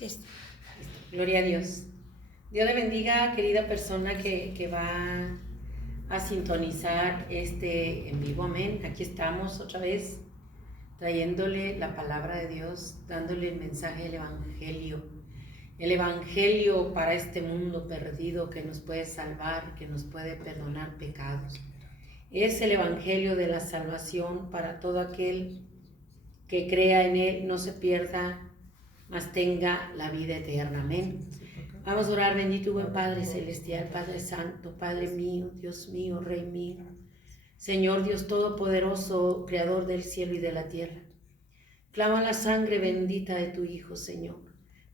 Listo. Gloria a Dios. Dios le bendiga, querida persona que va a sintonizar este en vivo. Amén. Aquí estamos otra vez trayéndole la palabra de Dios, dándole el mensaje del Evangelio. El Evangelio para este mundo perdido que nos puede salvar, que nos puede perdonar pecados. Es el Evangelio de la salvación para todo aquel que crea en Él, no se pierda, mas tenga la vida eterna. Amén. Vamos a orar. Bendito y buen Padre Celestial, Padre Santo, Padre mío, Dios mío, Rey mío, Señor Dios Todopoderoso, Creador del cielo y de la tierra. Clama la sangre bendita de tu Hijo, Señor,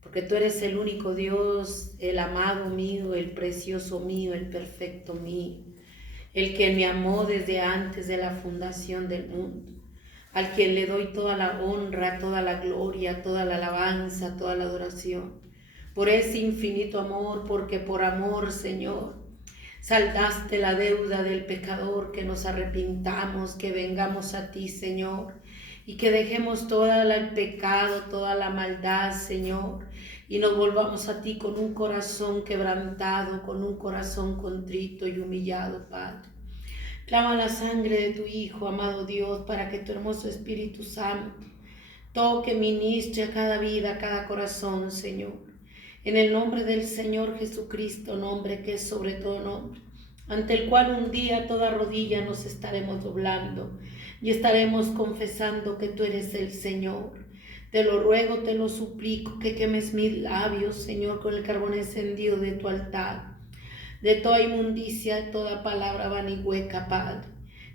porque tú eres el único Dios, el amado mío, el precioso mío, el perfecto mío, el que me amó desde antes de la fundación del mundo, al quien le doy toda la honra, toda la gloria, toda la alabanza, toda la adoración, por ese infinito amor, porque por amor, Señor, saldaste la deuda del pecador, que nos arrepintamos, que vengamos a ti, Señor, y que dejemos todo el pecado, toda la maldad, Señor, y nos volvamos a ti con un corazón quebrantado, con un corazón contrito y humillado, Padre. Clama la sangre de tu Hijo, amado Dios, para que tu hermoso Espíritu Santo toque, ministre a cada vida, a cada corazón, Señor. En el nombre del Señor Jesucristo, nombre que es sobre todo nombre, ante el cual un día toda rodilla nos estaremos doblando y estaremos confesando que tú eres el Señor. Te lo ruego, te lo suplico, que quemes mis labios, Señor, con el carbón encendido de tu altar, de toda inmundicia, de toda palabra vana y hueca, Padre.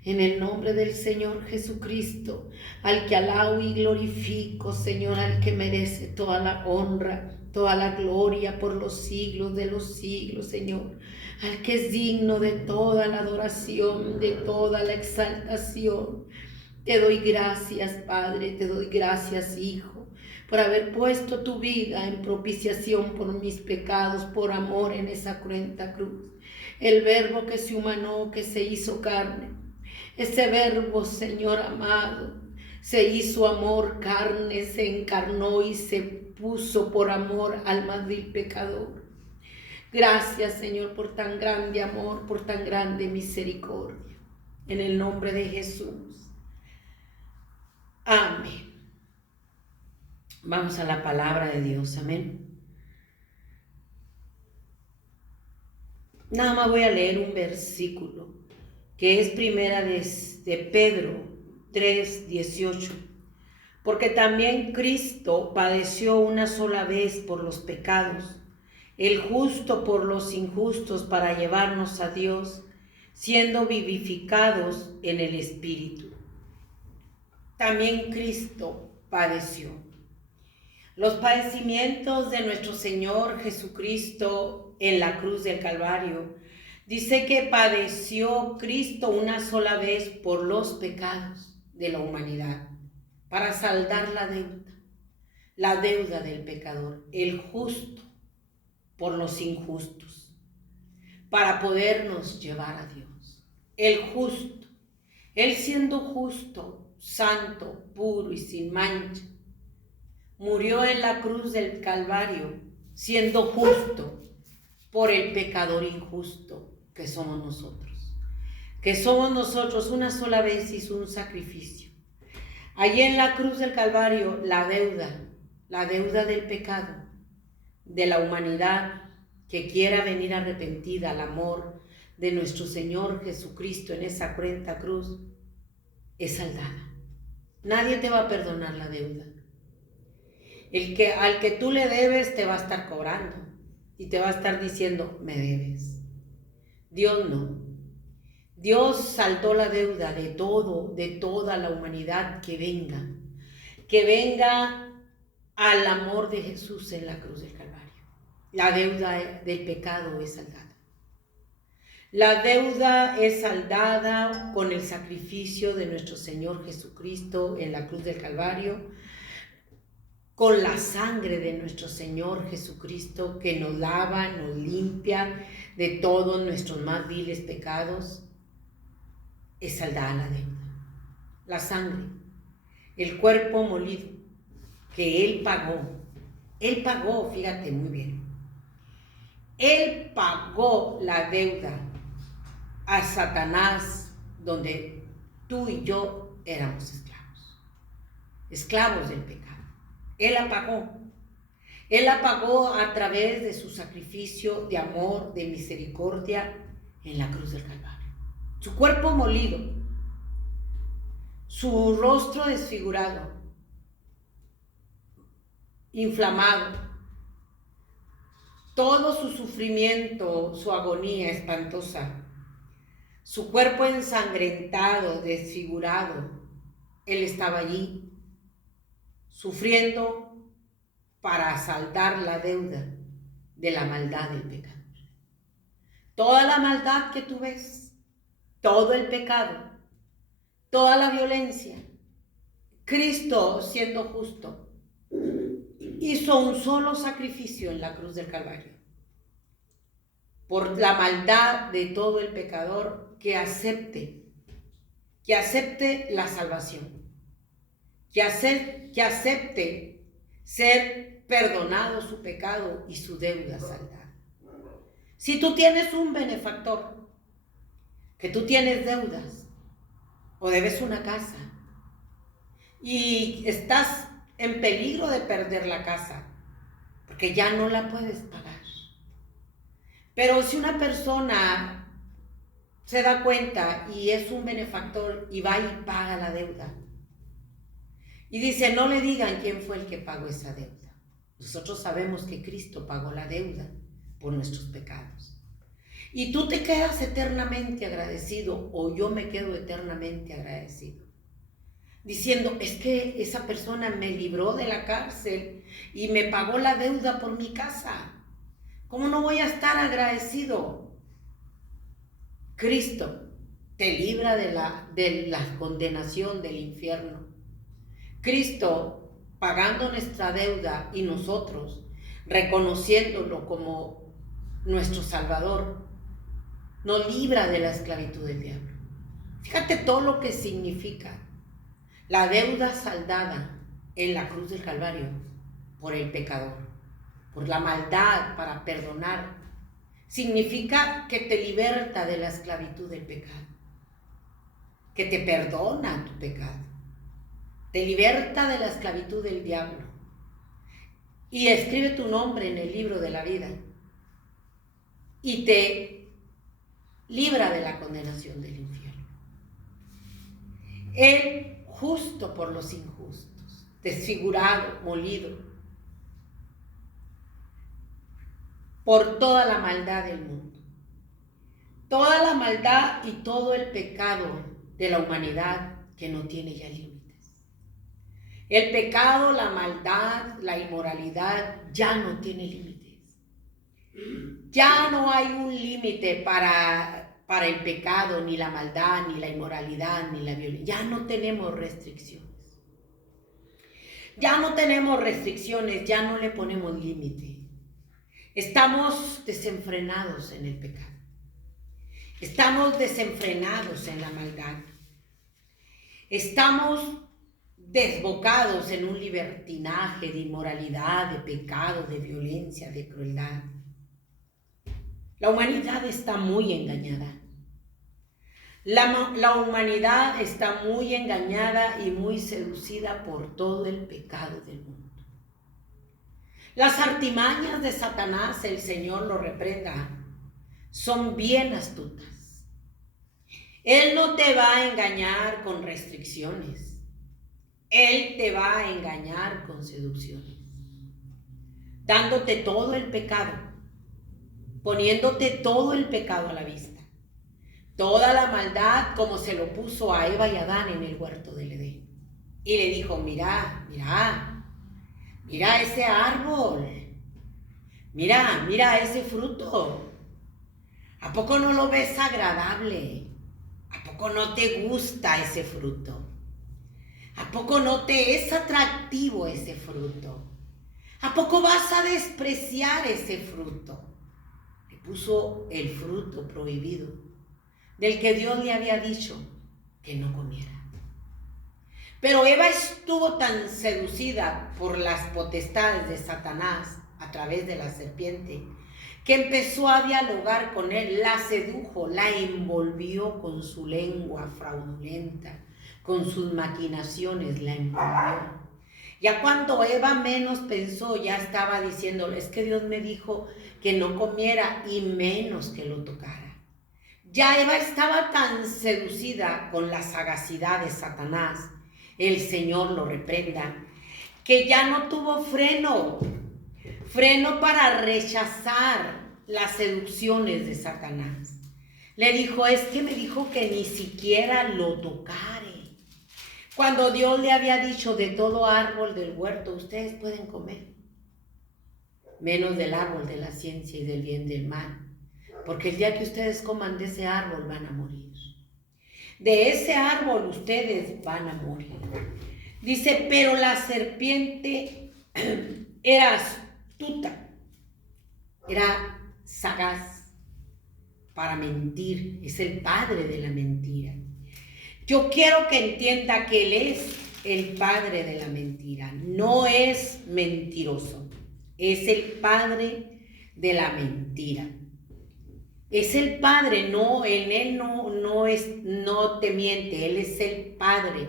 En el nombre del Señor Jesucristo, al que alabo y glorifico, Señor, al que merece toda la honra, toda la gloria por los siglos de los siglos, Señor, al que es digno de toda la adoración, de toda la exaltación. Te doy gracias, Padre, te doy gracias, Hijo, por haber puesto tu vida en propiciación por mis pecados, por amor en esa cruenta cruz. El verbo que se humanó, que se hizo carne. Ese verbo, Señor amado, se hizo amor, carne, se encarnó y se puso por amor al más vil pecador. Gracias, Señor, por tan grande amor, por tan grande misericordia. En el nombre de Jesús. Amén. Vamos a la palabra de Dios. Amén. Nada más voy a leer un versículo que es primera de Pedro 3:18. Porque también Cristo padeció una sola vez por los pecados, el justo por los injustos, para llevarnos a Dios, siendo vivificados en el Espíritu. También Cristo padeció. Los padecimientos de nuestro Señor Jesucristo en la cruz del Calvario, dice que padeció Cristo una sola vez por los pecados de la humanidad, para saldar la deuda del pecador, el justo por los injustos, para podernos llevar a Dios. El justo, Él siendo justo, santo, puro y sin mancha, murió en la cruz del Calvario, siendo justo por el pecador injusto que somos nosotros. Que somos nosotros. Una sola vez hizo un sacrificio. Allí en la cruz del Calvario, la deuda del pecado, de la humanidad que quiera venir arrepentida al amor de nuestro Señor Jesucristo en esa cruenta cruz, es saldada. Nadie te va a perdonar la deuda. Al que tú le debes te va a estar cobrando y te va a estar diciendo, me debes. Dios no. Dios saldó la deuda de toda la humanidad que venga al amor de Jesús en la cruz del Calvario. La deuda del pecado es saldada. La deuda es saldada con el sacrificio de nuestro Señor Jesucristo en la cruz del Calvario, con la sangre de nuestro Señor Jesucristo que nos lava, nos limpia de todos nuestros más viles pecados. Es saldada la deuda. La sangre, el cuerpo molido que Él pagó Él pagó, fíjate muy bien, Él pagó la deuda a Satanás, donde tú y yo éramos esclavos del pecado. Él la pagó. Él la pagó a través de su sacrificio de amor, de misericordia en la cruz del Calvario. Su cuerpo molido, su rostro desfigurado, inflamado, todo su sufrimiento, su agonía espantosa, su cuerpo ensangrentado, desfigurado, Él estaba allí sufriendo para saldar la deuda de la maldad del pecado. Toda la maldad que tú ves, todo el pecado, toda la violencia, Cristo, siendo justo, hizo un solo sacrificio en la cruz del Calvario por la maldad de todo el pecador que acepte la salvación, que acepte ser perdonado su pecado y su deuda saldada. Si tú tienes un benefactor, que tú tienes deudas o debes una casa y estás en peligro de perder la casa porque ya no la puedes pagar. Pero si una persona se da cuenta y es un benefactor y va y paga la deuda y dice, no le digan quién fue el que pagó esa deuda. Nosotros sabemos que Cristo pagó la deuda por nuestros pecados. Y tú te quedas eternamente agradecido, o yo me quedo eternamente agradecido, diciendo, es que esa persona me libró de la cárcel y me pagó la deuda por mi casa. ¿Cómo no voy a estar agradecido? Cristo te libra de la condenación del infierno. Cristo, pagando nuestra deuda y nosotros reconociéndolo como nuestro Salvador, nos libra de la esclavitud del diablo. Fíjate todo lo que significa la deuda saldada en la cruz del Calvario por el pecador, por la maldad para perdonar. Significa que te liberta de la esclavitud del pecado, que te perdona tu pecado, te liberta de la esclavitud del diablo y escribe tu nombre en el libro de la vida y te libra de la condenación del infierno. Él, justo por los injustos, desfigurado, molido, por toda la maldad del mundo, toda la maldad y todo el pecado de la humanidad que no tiene ya límites. El pecado, la maldad, la inmoralidad ya no tiene límites. Ya no hay un límite para el pecado, ni la maldad, ni la inmoralidad, ni la violencia. Ya no tenemos restricciones. Ya no tenemos restricciones, ya no le ponemos límite. Estamos desenfrenados en el pecado. Estamos desenfrenados en la maldad. Estamos desbocados en un libertinaje de inmoralidad, de pecado, de violencia, de crueldad. La humanidad está muy engañada. La humanidad está muy engañada y muy seducida por todo el pecado del mundo. Las artimañas de Satanás, el Señor lo reprenda, son bien astutas. Él no te va a engañar con restricciones. Él te va a engañar con seducciones, dándote todo el pecado, poniéndote todo el pecado a la vista. Toda la maldad como se lo puso a Eva y Adán en el huerto del Edén. Y le dijo, mira ese árbol. Mira ese fruto. ¿A poco no lo ves agradable? ¿A poco no te gusta ese fruto? ¿A poco no te es atractivo ese fruto? ¿A poco vas a despreciar ese fruto? Le puso el fruto prohibido, del que Dios le había dicho que no comiera. Pero Eva estuvo tan seducida por las potestades de Satanás a través de la serpiente, que empezó a dialogar con él, la sedujo, la envolvió con su lengua fraudulenta, con sus maquinaciones la envolvió. Ya cuando Eva menos pensó, ya estaba diciendo, es que Dios me dijo que no comiera y menos que lo tocara. Ya Eva estaba tan seducida con la sagacidad de Satanás, el Señor lo reprenda, que ya no tuvo freno para rechazar las seducciones de Satanás. Le dijo, es que me dijo que ni siquiera lo tocare. Cuando Dios le había dicho, de todo árbol del huerto ustedes pueden comer, menos del árbol de la ciencia y del bien y del mal, porque el día que ustedes coman de ese árbol van a morir. De ese árbol ustedes van a morir. Dice, pero la serpiente era astuta, era sagaz para mentir, es el padre de la mentira. Yo quiero que entienda que Él es el padre de la mentira, no es mentiroso, es el padre de la mentira. Es el padre, no, en Él no te miente, Él es el padre,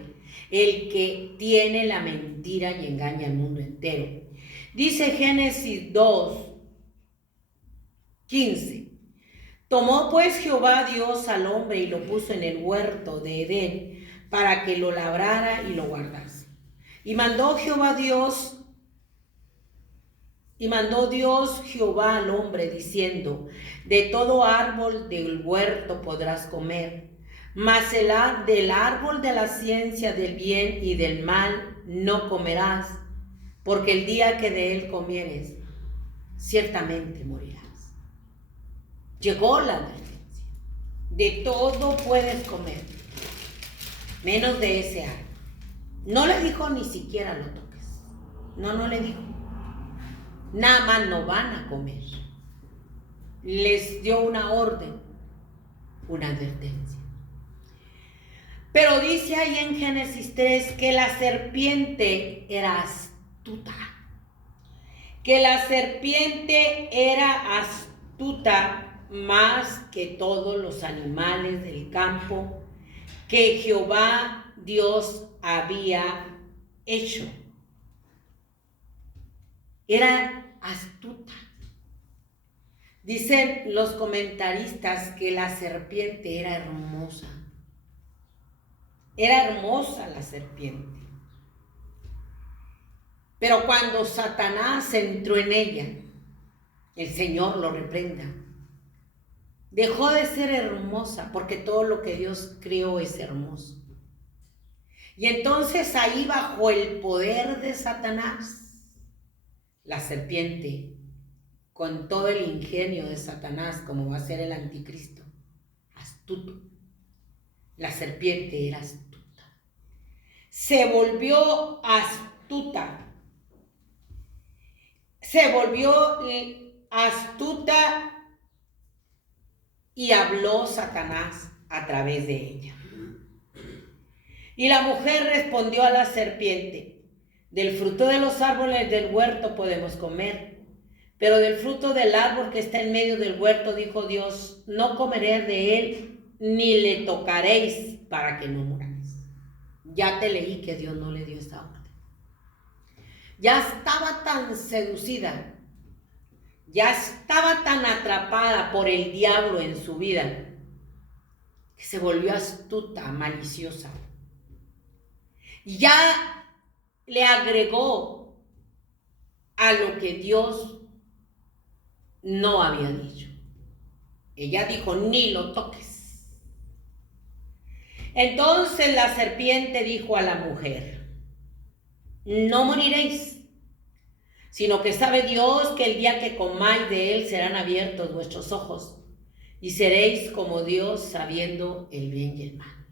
el que tiene la mentira y engaña al mundo entero. Dice Génesis 2:15. Tomó pues Jehová Dios al hombre y lo puso en el huerto de Edén para que lo labrara y lo guardase. Y mandó Dios Jehová al hombre diciendo, de todo árbol del huerto podrás comer, mas del árbol de la ciencia del bien y del mal no comerás, porque el día que de él comieres, ciertamente morirás. Llegó la advertencia. De todo puedes comer, menos de ese árbol. No le dijo ni siquiera lo toques. No le dijo. Nada más no van a comer. Les dio una orden, una advertencia. Pero dice ahí en Génesis 3 que la serpiente era astuta. Que la serpiente era astuta más que todos los animales del campo que Jehová Dios había hecho. Era astuta. Dicen los comentaristas que la serpiente era hermosa. Era hermosa la serpiente. Pero cuando Satanás entró en ella, el Señor lo reprenda. Dejó de ser hermosa porque todo lo que Dios creó es hermoso. Y entonces ahí bajo el poder de Satanás, la serpiente, con todo el ingenio de Satanás, como va a ser el anticristo, astuto. La serpiente era astuta. Se volvió astuta. Se volvió astuta y habló Satanás a través de ella. Y la mujer respondió a la serpiente, del fruto de los árboles del huerto podemos comer, pero del fruto del árbol que está en medio del huerto, dijo Dios, no comeré de él, ni le tocaréis para que no muráis. Ya te leí que Dios no le dio esta orden. Ya estaba tan seducida, ya estaba tan atrapada por el diablo en su vida, que se volvió astuta, maliciosa. Y ya le agregó a lo que Dios no había dicho. Ella dijo, ni lo toques. Entonces la serpiente dijo a la mujer, no moriréis, sino que sabe Dios que el día que comáis de él serán abiertos vuestros ojos y seréis como Dios sabiendo el bien y el mal.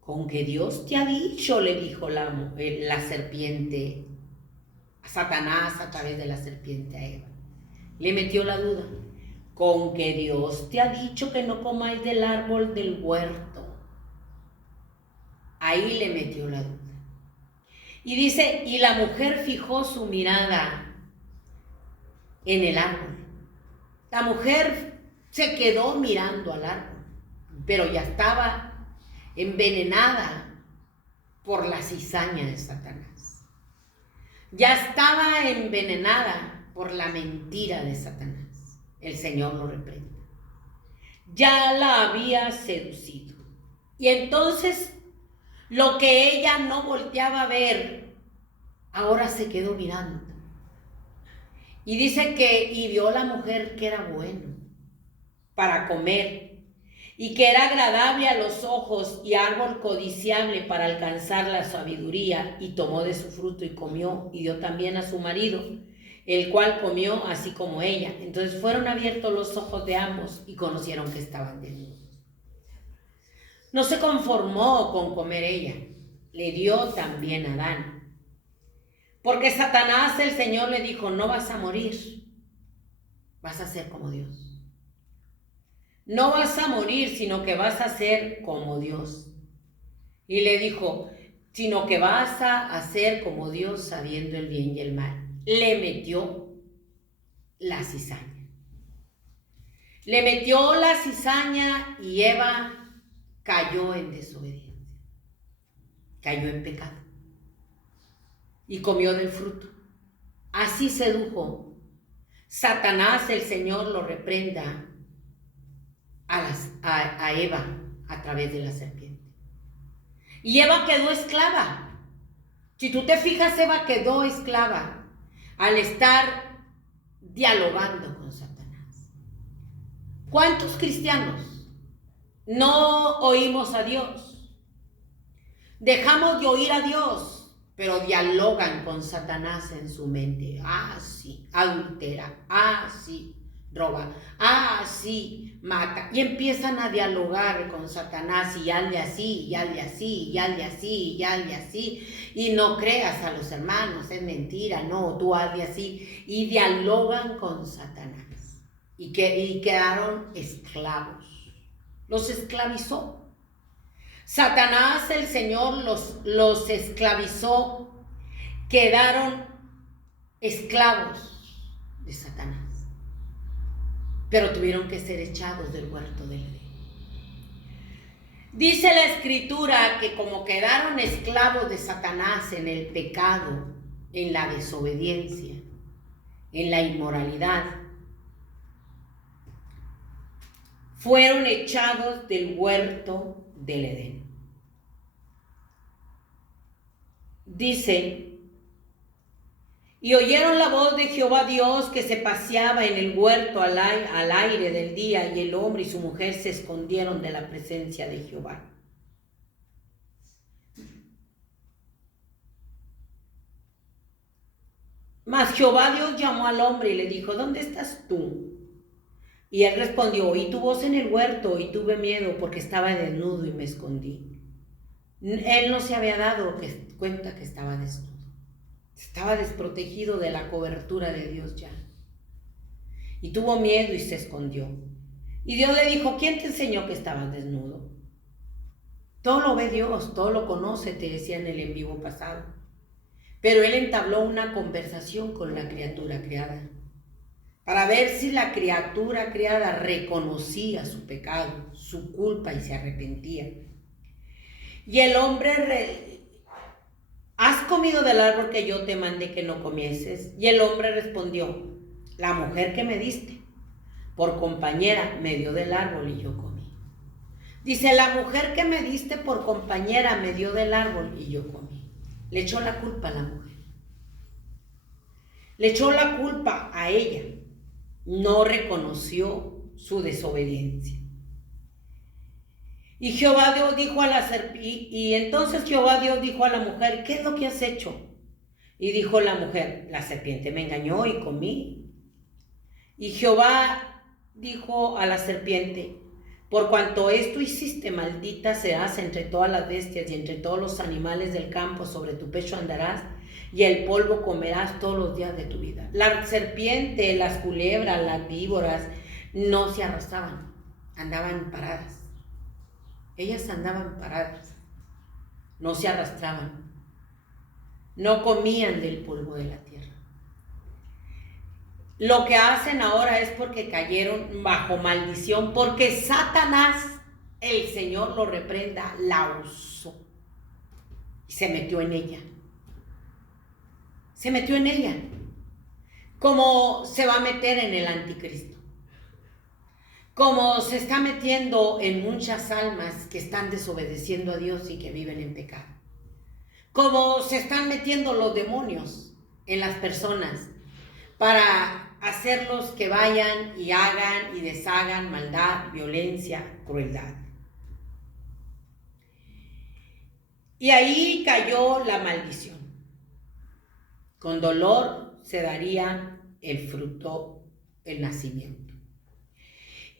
Con que Dios te ha dicho, le dijo la serpiente a Satanás a través de la serpiente a Eva. Le metió la duda. Con que Dios te ha dicho que no comáis del árbol del huerto. Ahí le metió la duda. Y dice, y la mujer fijó su mirada en el árbol. La mujer se quedó mirando al árbol, pero ya estaba envenenada por la cizaña de Satanás. Ya estaba envenenada por la mentira de Satanás. El Señor lo reprende. Ya la había seducido. Y entonces lo que ella no volteaba a ver, ahora se quedó mirando. Y dice y vio la mujer que era bueno para comer y que era agradable a los ojos y árbol codiciable para alcanzar la sabiduría, y tomó de su fruto y comió, y dio también a su marido, el cual comió así como ella. Entonces fueron abiertos los ojos de ambos y conocieron que estaban desnudos. No se conformó con comer ella, le dio también a Adán. Porque Satanás, el Señor, le dijo, no vas a morir, vas a ser como Dios. No vas a morir, sino que vas a ser como Dios. Y le dijo, sino que vas a ser como Dios sabiendo el bien y el mal. Le metió la cizaña. Le metió la cizaña y Eva cayó en desobediencia. Cayó en pecado. Y comió del fruto. Así sedujo Satanás, el Señor lo reprenda, a Eva a través de la serpiente. Y Eva quedó esclava. Si tú te fijas, Eva quedó esclava al estar dialogando con Satanás. ¿Cuántos cristianos no oímos a Dios? Dejamos de oír a Dios, pero dialogan con Satanás en su mente. Ah, sí, adultera. Ah, sí, roba. Ah, sí, mata. Y empiezan a dialogar con Satanás, y hazle así, y hazle así, y hazle así, y hazle así. Y no creas a los hermanos, es mentira, no, tú hazle así. Y dialogan con Satanás. Y quedaron esclavos. Los esclavizó. Satanás, el Señor, los esclavizó, quedaron esclavos de Satanás, pero tuvieron que ser echados del huerto del Edén. Dice la Escritura que como quedaron esclavos de Satanás en el pecado, en la desobediencia, en la inmoralidad, fueron echados del huerto del Edén. Dice, y oyeron la voz de Jehová Dios que se paseaba en el huerto al aire del día, y el hombre y su mujer se escondieron de la presencia de Jehová. Mas Jehová Dios llamó al hombre y le dijo, ¿dónde estás tú? Y él respondió, oí tu voz en el huerto y tuve miedo porque estaba desnudo y me escondí. Él no se había dado cuenta que estaba desnudo. Estaba desprotegido de la cobertura de Dios ya. Y tuvo miedo y se escondió. Y Dios le dijo, ¿quién te enseñó que estabas desnudo? Todo lo ve Dios, todo lo conoce, te decía en el en vivo pasado. Pero él entabló una conversación con la criatura creada, para ver si la criatura creada reconocía su pecado, su culpa, y se arrepentía. Y el hombre, ¿has comido del árbol que yo te mandé que no comieses? Y el hombre respondió, la mujer que me diste por compañera me dio del árbol y yo comí. Dice, la mujer que me diste por compañera me dio del árbol y yo comí. Le echó la culpa a la mujer. Le echó la culpa a ella. No reconoció su desobediencia. Y Jehová Dios dijo a la serpiente, y entonces Jehová Dios dijo a la mujer, ¿qué es lo que has hecho? Y dijo la mujer, la serpiente me engañó y comí. Y Jehová dijo a la serpiente, por cuanto esto hiciste, maldita serás entre todas las bestias y entre todos los animales del campo, sobre tu pecho andarás y el polvo comerás todos los días de tu vida. La serpiente, las culebras, las víboras no se arrastraban, andaban paradas. Ellas andaban paradas. no se arrastraban, no comían del polvo de la tierra. Lo que hacen ahora es porque cayeron bajo maldición, porque Satanás, el Señor lo reprenda, la usó y se metió en ella. Se metió en ella, como se va a meter en el anticristo, como se está metiendo en muchas almas que están desobedeciendo a Dios y que viven en pecado, como se están metiendo los demonios en las personas para hacerlos que vayan y hagan y deshagan maldad, violencia, crueldad. Y ahí cayó la maldición. Con dolor se daría el fruto, el nacimiento.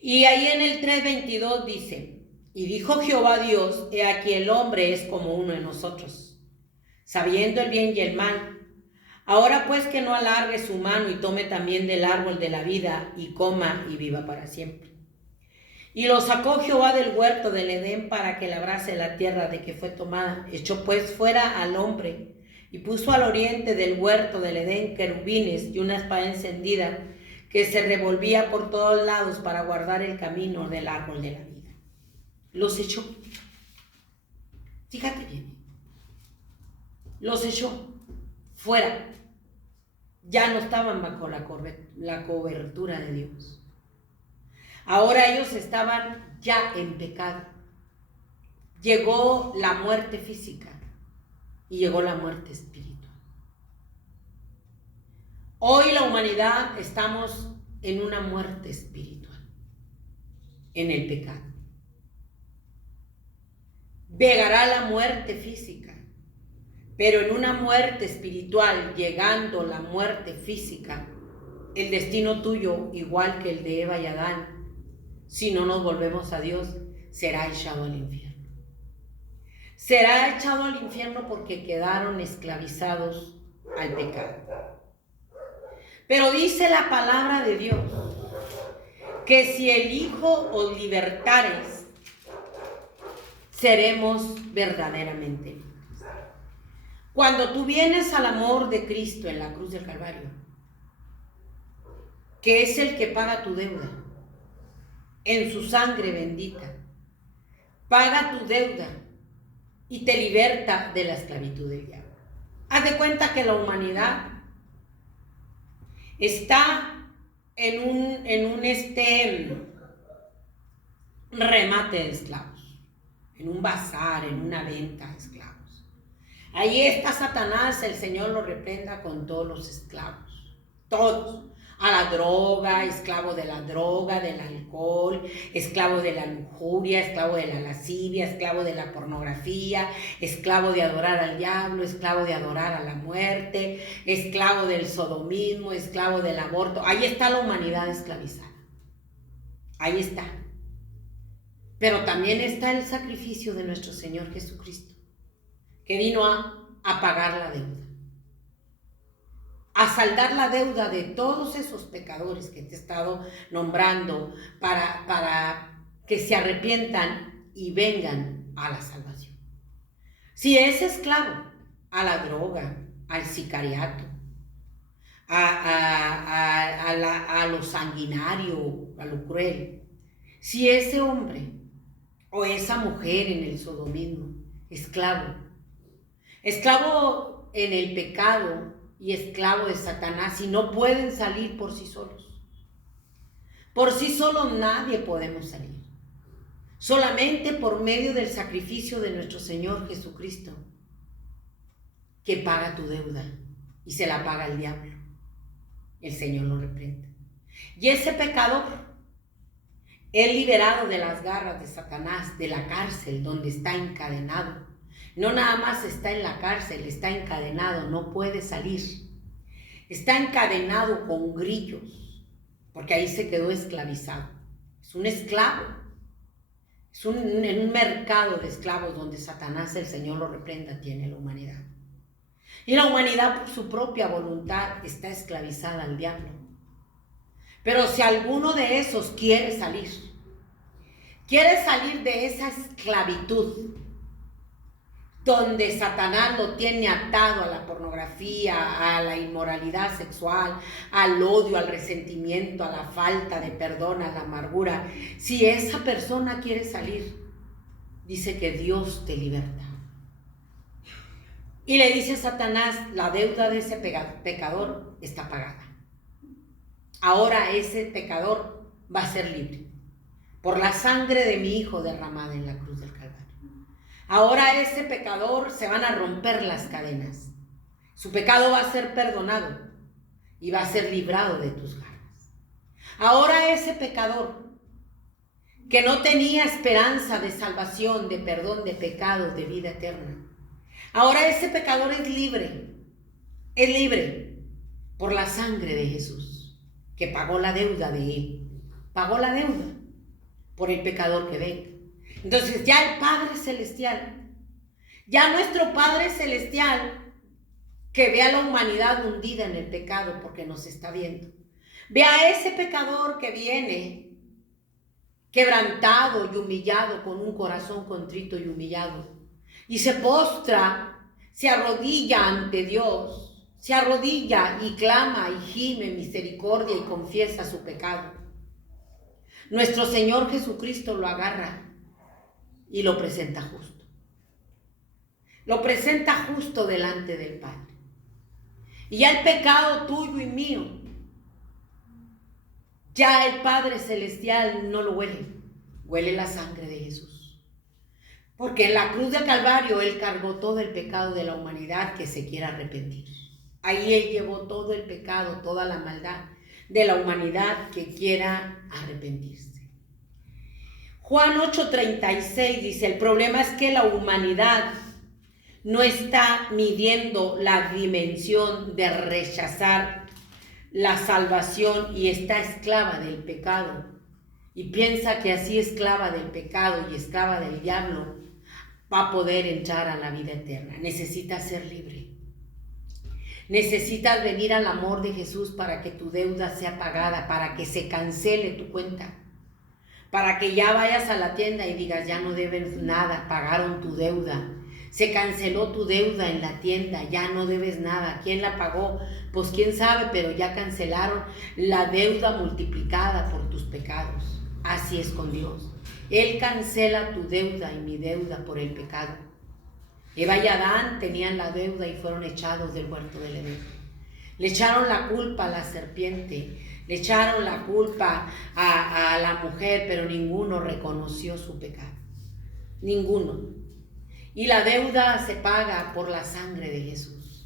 Y ahí en el 3:22 dice: y dijo Jehová Dios, he aquí el hombre es como uno de nosotros, sabiendo el bien y el mal. Ahora pues que no alargue su mano y tome también del árbol de la vida y coma y viva para siempre. Y lo sacó Jehová del huerto del Edén para que labrase la tierra de que fue tomada. Echó pues fuera al hombre y puso al oriente del huerto del Edén querubines y una espada encendida que se revolvía por todos lados para guardar el camino del árbol de la vida. Los echó. Fíjate bien. Los echó fuera. Ya no estaban bajo la cobertura de Dios. Ahora ellos estaban ya en pecado. Llegó la muerte física y llegó la muerte espiritual. Hoy la humanidad estamos en una muerte espiritual, en el pecado. Llegará la muerte física, pero en una muerte espiritual, llegando la muerte física, el destino tuyo, igual que el de Eva y Adán, si no nos volvemos a Dios, será echado al infierno. Será echado al infierno porque quedaron esclavizados al pecado. Pero dice la palabra de Dios que si el Hijo os libertares, seremos verdaderamente libres. Cuando tú vienes al amor de Cristo en la cruz del Calvario, que es el que paga tu deuda, en su sangre bendita, paga tu deuda y te liberta de la esclavitud del diablo. Haz de cuenta que la humanidad está en un remate de esclavos, en un bazar, en una venta de esclavos. Ahí está Satanás, el Señor lo reprenda con todos los esclavos, todos. A la droga, esclavo de la droga, del alcohol, esclavo de la lujuria, esclavo de la lascivia, esclavo de la pornografía, esclavo de adorar al diablo, esclavo de adorar a la muerte, esclavo del sodomismo, esclavo del aborto. Ahí está la humanidad esclavizada. Ahí está. Pero también está el sacrificio de nuestro Señor Jesucristo, que vino a pagar la deuda, a saldar la deuda de todos esos pecadores que te he estado nombrando para que se arrepientan y vengan a la salvación. Si es esclavo a la droga, al sicariato, a lo sanguinario, a lo cruel, si ese hombre o esa mujer en el sodomismo, esclavo en el pecado y esclavo de Satanás, y no pueden salir por sí solos. Por sí solos nadie podemos salir. Solamente por medio del sacrificio de nuestro Señor Jesucristo, que paga tu deuda y se la paga el diablo. El Señor lo reprende. Y ese pecador es liberado de las garras de Satanás, de la cárcel donde está encadenado. No nada más está en la cárcel, está encadenado, no puede salir. Está encadenado con grillos, porque ahí se quedó esclavizado. Es un esclavo. Es en un mercado de esclavos donde Satanás, el Señor lo reprenda, tiene la humanidad. Y la humanidad por su propia voluntad está esclavizada al diablo. Pero si alguno de esos quiere salir de esa esclavitud, donde Satanás lo tiene atado a la pornografía, a la inmoralidad sexual, al odio, al resentimiento, a la falta de perdón, a la amargura. Si esa persona quiere salir, dice que Dios te liberta. Y le dice a Satanás, la deuda de ese pecador está pagada. Ahora ese pecador va a ser libre por la sangre de mi Hijo derramada en la cruz del Calvario. Ahora ese pecador se van a romper las cadenas. Su pecado va a ser perdonado y va a ser librado de tus garras. Ahora ese pecador que no tenía esperanza de salvación, de perdón de pecados, de vida eterna, ahora ese pecador es libre por la sangre de Jesús, que pagó la deuda de él, pagó la deuda por el pecador que venga. Entonces ya el Padre Celestial, ya nuestro Padre Celestial, que ve a la humanidad hundida en el pecado porque nos está viendo, ve a ese pecador que viene quebrantado y humillado, con un corazón contrito y humillado, y se postra, se arrodilla ante Dios, se arrodilla y clama y gime misericordia y confiesa su pecado. Nuestro Señor Jesucristo lo agarra y lo presenta justo. Lo presenta justo delante del Padre. Y ya el pecado tuyo y mío, ya el Padre Celestial no lo huele, huele la sangre de Jesús. Porque en la cruz del Calvario Él cargó todo el pecado de la humanidad que se quiera arrepentir. Ahí Él llevó todo el pecado, toda la maldad de la humanidad que quiera arrepentirse. Juan 8:36 dice, el problema es que la humanidad no está midiendo la dimensión de rechazar la salvación y está esclava del pecado. Y piensa que así esclava del pecado y esclava del diablo va a poder entrar a la vida eterna. Necesitas ser libre. Necesitas venir al amor de Jesús para que tu deuda sea pagada, para que se cancele tu cuenta. Para que ya vayas a la tienda y digas, ya no debes nada, pagaron tu deuda. Se canceló tu deuda en la tienda, ya no debes nada. ¿Quién la pagó? Pues quién sabe, pero ya cancelaron la deuda multiplicada por tus pecados. Así es con Dios. Él cancela tu deuda y mi deuda por el pecado. Eva y Adán tenían la deuda y fueron echados del huerto del Edén. Le echaron la culpa a la serpiente. Le echaron la culpa a la mujer, pero ninguno reconoció su pecado. Ninguno. Y la deuda se paga por la sangre de Jesús.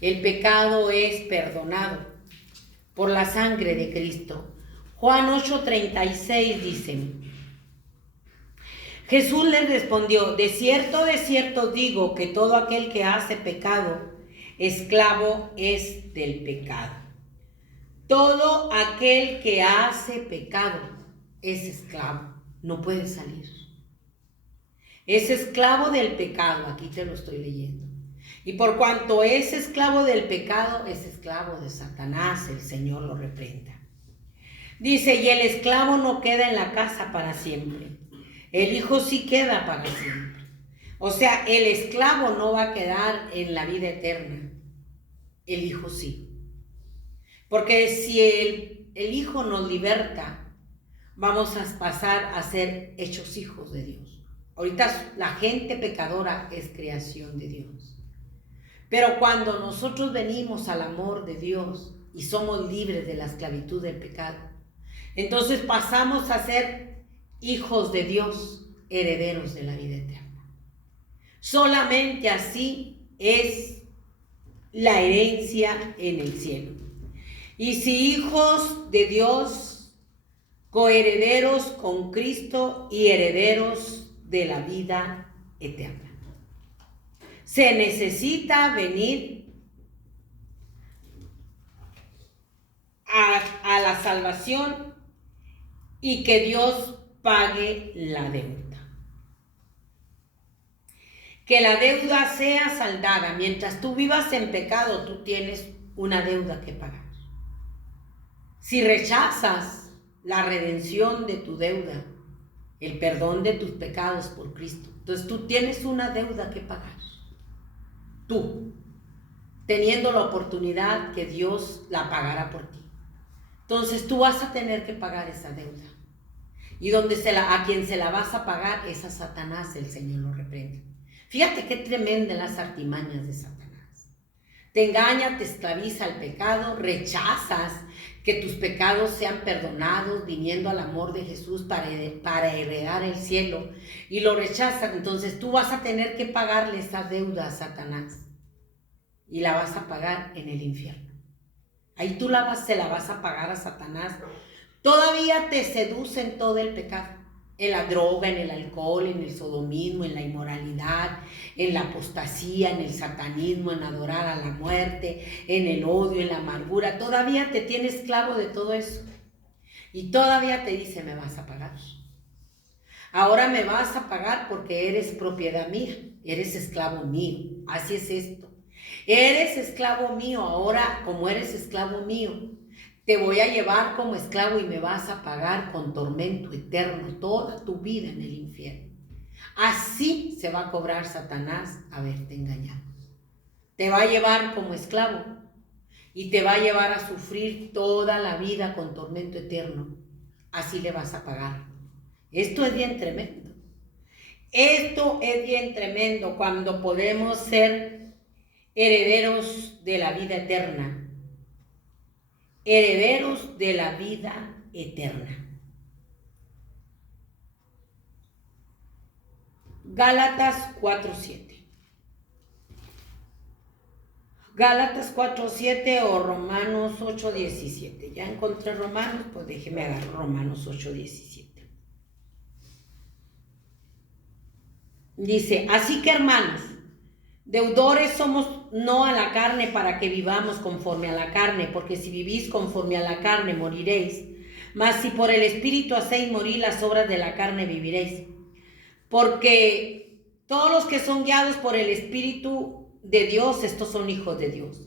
El pecado es perdonado por la sangre de Cristo. Juan 8:36 dice, Jesús les respondió, de cierto digo que todo aquel que hace pecado, esclavo es del pecado. Todo aquel que hace pecado es esclavo, no puede salir. Es esclavo del pecado, aquí te lo estoy leyendo. Y por cuanto es esclavo del pecado, es esclavo de Satanás, el Señor lo reprenda. Dice, y el esclavo no queda en la casa para siempre. El hijo sí queda para siempre. O sea, el esclavo no va a quedar en la vida eterna. El hijo sí. Porque si el hijo nos liberta, vamos a pasar a ser hechos hijos de Dios. Ahorita la gente pecadora es creación de Dios. Pero cuando nosotros venimos al amor de Dios y somos libres de la esclavitud del pecado, entonces pasamos a ser hijos de Dios, herederos de la vida eterna. Solamente así es la herencia en el cielo. Y si hijos de Dios, coherederos con Cristo y herederos de la vida eterna. Se necesita venir a la salvación y que Dios pague la deuda. Que la deuda sea saldada. Mientras tú vivas en pecado, tú tienes una deuda que pagar. Si rechazas la redención de tu deuda, el perdón de tus pecados por Cristo. Entonces tú tienes una deuda que pagar. Tú, teniendo la oportunidad que Dios la pagara por ti. Entonces tú vas a tener que pagar esa deuda. Y a quien se la vas a pagar es a Satanás, el Señor lo reprende. Fíjate qué tremendas las artimañas de Satanás. Te engaña, te esclaviza al pecado, rechazas que tus pecados sean perdonados, viniendo al amor de Jesús para heredar el cielo, y lo rechazas. Entonces tú vas a tener que pagarle esa deuda a Satanás, y la vas a pagar en el infierno. Ahí tú se la vas a pagar a Satanás. Todavía te seduce en todo el pecado, en la droga, en el alcohol, en el sodomismo, en la inmoralidad, en la apostasía, en el satanismo, en adorar a la muerte, en el odio, en la amargura. Todavía te tiene esclavo de todo eso. Y todavía te dice, me vas a pagar. Ahora me vas a pagar porque eres propiedad mía, eres esclavo mío. Así es esto. Eres esclavo mío, ahora como eres esclavo mío, te voy a llevar como esclavo y me vas a pagar con tormento eterno toda tu vida en el infierno. Así se va a cobrar Satanás haberte engañado. Te va a llevar como esclavo y te va a llevar a sufrir toda la vida con tormento eterno. Así le vas a pagar. Esto es bien tremendo. Esto es bien tremendo cuando podemos ser herederos de la vida eterna. Herederos de la vida eterna. Gálatas 4:7. Gálatas 4:7 o Romanos 8:17. Ya encontré Romanos, pues déjeme agarrar Romanos 8:17. Dice, así que hermanos, deudores somos no a la carne para que vivamos conforme a la carne, porque si vivís conforme a la carne moriréis, mas si por el Espíritu hacéis morir las obras de la carne viviréis. Porque todos los que son guiados por el Espíritu de Dios, estos son hijos de Dios.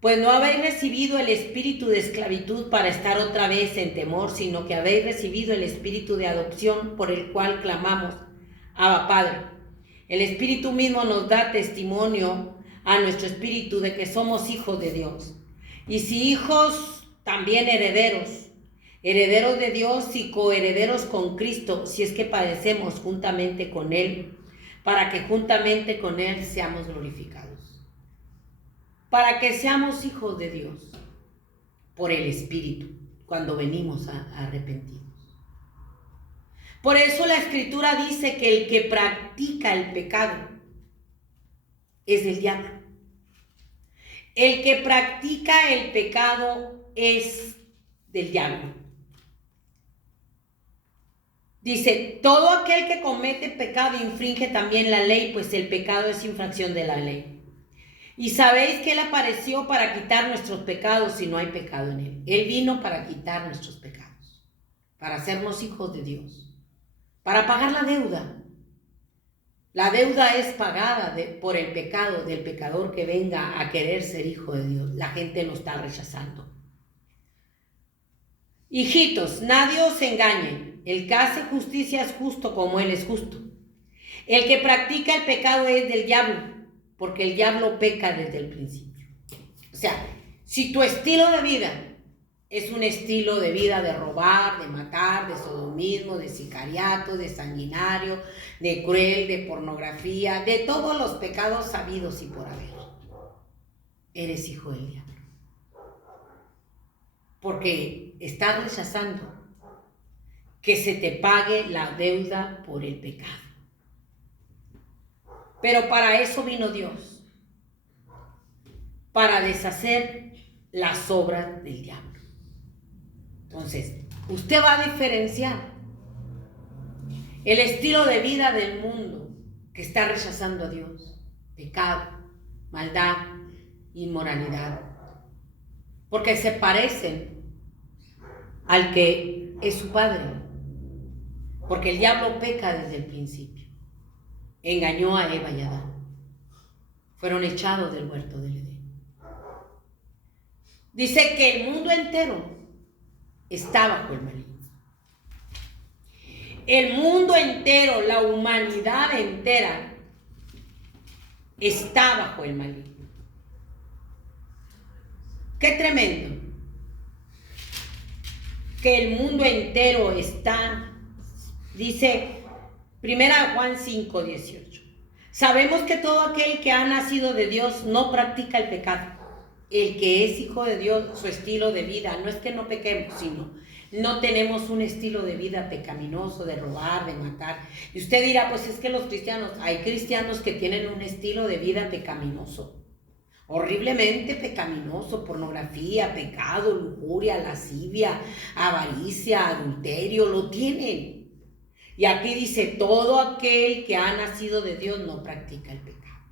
Pues no habéis recibido el espíritu de esclavitud para estar otra vez en temor, sino que habéis recibido el espíritu de adopción por el cual clamamos, Abba Padre. El Espíritu mismo nos da testimonio a nuestro espíritu de que somos hijos de Dios. Y si hijos, también herederos, herederos de Dios y coherederos con Cristo, si es que padecemos juntamente con Él, para que juntamente con Él seamos glorificados. Para que seamos hijos de Dios por el Espíritu, cuando venimos a arrepentirnos. Por eso la Escritura dice que el que practica el pecado es del diablo. El que practica el pecado es del diablo. Dice, todo aquel que comete pecado infringe también la ley, pues el pecado es infracción de la ley. Y sabéis que Él apareció para quitar nuestros pecados y no hay pecado en Él. Él vino para quitar nuestros pecados, para hacernos hijos de Dios. Para pagar la deuda. La deuda es pagada por el pecado del pecador que venga a querer ser hijo de Dios. La gente lo está rechazando. Hijitos, nadie os engañe. El que hace justicia es justo como Él es justo. El que practica el pecado es del diablo, porque el diablo peca desde el principio. O sea, si tu estilo de vida es un estilo de vida de robar, de matar, de sodomismo, de sicariato, de sanguinario, de cruel, de pornografía, de todos los pecados sabidos y por haber, eres hijo del diablo. Porque estás rechazando que se te pague la deuda por el pecado. Pero para eso vino Dios, para deshacer las obras del diablo. Entonces, usted va a diferenciar el estilo de vida del mundo que está rechazando a Dios, pecado, maldad, inmoralidad, porque se parecen al que es su padre, porque el diablo peca desde el principio, engañó a Eva y a Adán, fueron echados del huerto del Edén. Dice que el mundo entero está bajo el maligno. el mundo entero, la humanidad entera, está bajo el maligno. ¡Qué tremendo! Que el mundo entero está, dice 1 Juan 5:18. Sabemos que todo aquel que ha nacido de Dios no practica el pecado. El que es hijo de Dios, su estilo de vida, no es que no pequemos, sino no tenemos un estilo de vida pecaminoso, de robar, de matar. Y usted dirá, pues es que los cristianos, hay cristianos que tienen un estilo de vida pecaminoso, horriblemente pecaminoso: pornografía, pecado, lujuria, lascivia, avaricia, adulterio, lo tienen. Y aquí dice, todo aquel que ha nacido de Dios no practica el pecado.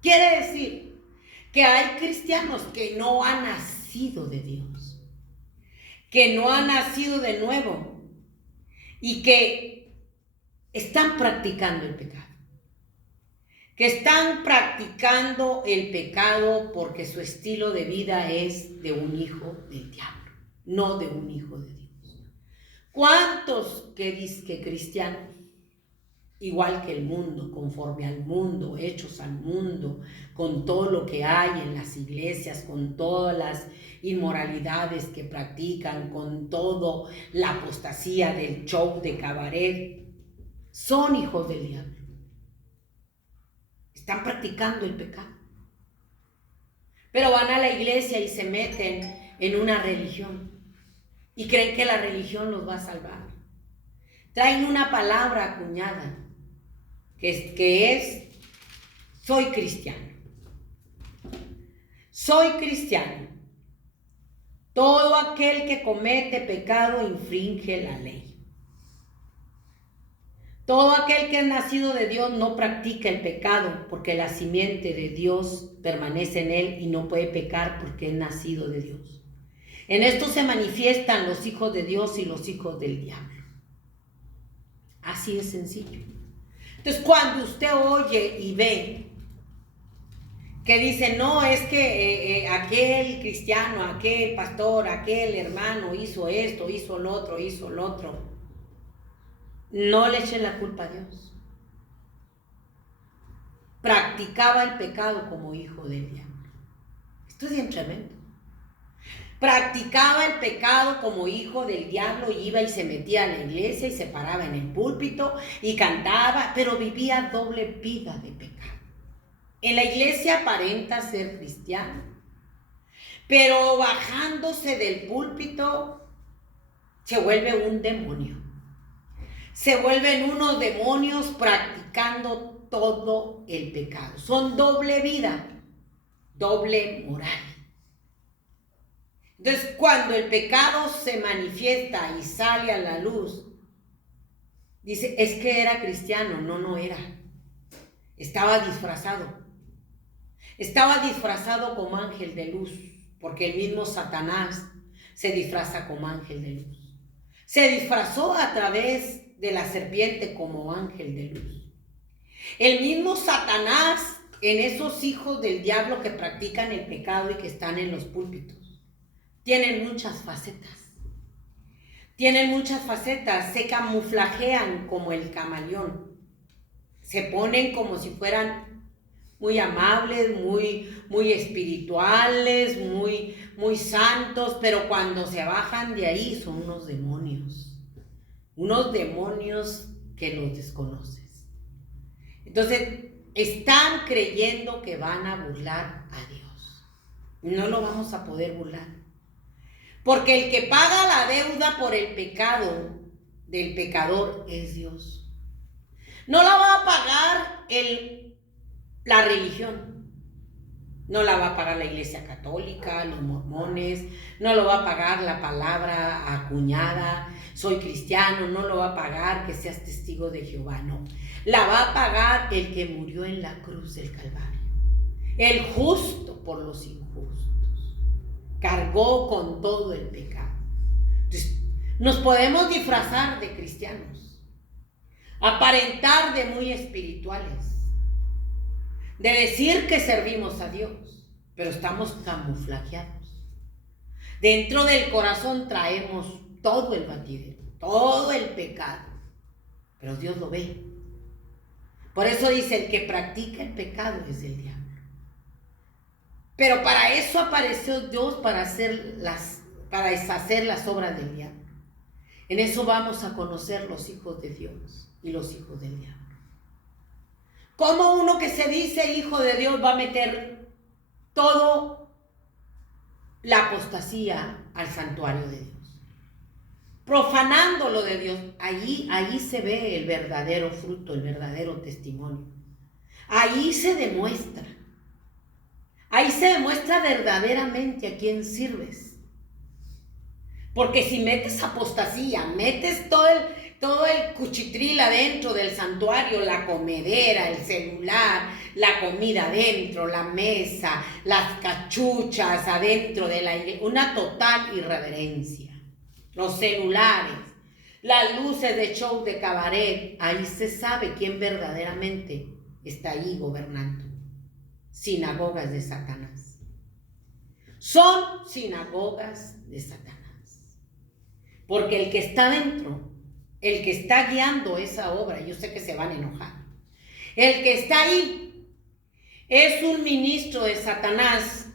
Quiere decir que hay cristianos que no han nacido de Dios, que no han nacido de nuevo y que están practicando el pecado. Que están practicando el pecado porque su estilo de vida es de un hijo del diablo, no de un hijo de Dios. ¿Cuántos que dizque cristianos, igual que el mundo, conforme al mundo, hechos al mundo, con todo lo que hay en las iglesias, con todas las inmoralidades que practican, con toda la apostasía del show de cabaret, son hijos del diablo? Están practicando el pecado. Pero van a la iglesia y se meten en una religión y creen que la religión los va a salvar. Traen una palabra acuñada que es soy cristiano. Soy cristiano. Todo aquel que comete pecado infringe la ley. Todo aquel que es nacido de Dios no practica el pecado, porque la simiente de Dios permanece en él y no puede pecar porque es nacido de Dios. En esto se manifiestan los hijos de Dios y los hijos del diablo. Así de sencillo. Entonces, cuando usted oye y ve que dice, no, es que aquel cristiano, aquel pastor, aquel hermano hizo esto, hizo lo otro, no le echen la culpa a Dios. Practicaba el pecado como hijo del diablo. Esto es bien tremendo. Practicaba el pecado como hijo del diablo, iba y se metía a la iglesia y se paraba en el púlpito y cantaba, pero vivía doble vida de pecado. En la iglesia aparenta ser cristiano, pero bajándose del púlpito se vuelve un demonio. Se vuelven unos demonios practicando todo el pecado. Son doble vida, doble moral. Entonces, cuando el pecado se manifiesta y sale a la luz, dice, es que era cristiano. No era. Estaba disfrazado. Estaba disfrazado como ángel de luz, porque el mismo Satanás se disfraza como ángel de luz. Se disfrazó a través de la serpiente como ángel de luz. El mismo Satanás, en esos hijos del diablo que practican el pecado y que están en los púlpitos, tienen muchas facetas. Tienen muchas facetas, se camuflajean como el camaleón. Se ponen como si fueran muy amables, muy espirituales, muy santos, pero cuando se bajan de ahí son unos demonios que los desconoces. Entonces, están creyendo que van a burlar a Dios. No lo vamos a poder burlar. Porque el que paga la deuda por el pecado del pecador es Dios. No la va a pagar la religión. No la va a pagar la iglesia católica, los mormones, no lo va a pagar la palabra acuñada, soy cristiano, no lo va a pagar que seas testigo de Jehová, no. La va a pagar el que murió en la cruz del Calvario, el justo por los injustos. Cargó con todo el pecado. Entonces, nos podemos disfrazar de cristianos, aparentar de muy espirituales, de decir que servimos a Dios, pero estamos camuflajeados. Dentro del corazón traemos todo el batidero, todo el pecado. pero Dios lo ve. Por eso dice, el que practica el pecado es del diablo. Pero para eso apareció Dios, para deshacer las obras del diablo. En eso vamos a conocer los hijos de Dios y los hijos del diablo. ¿Cómo uno que se dice hijo de Dios va a meter todo la apostasía al santuario de Dios? Profanando lo de Dios. Allí se ve el verdadero fruto, el verdadero testimonio. Ahí se demuestra. Ahí se demuestra verdaderamente a quién sirves. Porque si metes apostasía, metes todo el cuchitril adentro del santuario, la comedera, el celular, la comida adentro, la mesa, las cachuchas adentro de la iglesia, una total irreverencia. Los celulares, las luces de show de cabaret, ahí se sabe quién verdaderamente está ahí gobernando. Sinagogas de Satanás. Son sinagogas de Satanás. Porque el que está dentro, el que está guiando esa obra, yo sé que se van a enojar, el que está ahí es un ministro de Satanás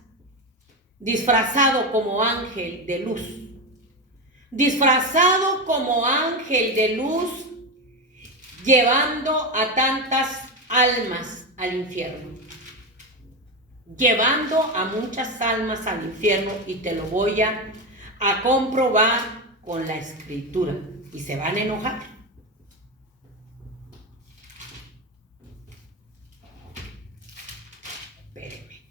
disfrazado como ángel de luz. Disfrazado como ángel de luz, llevando a tantas almas al infierno. Llevando a muchas almas al infierno, y te lo voy a comprobar con la escritura, y se van a enojar. Espérenme.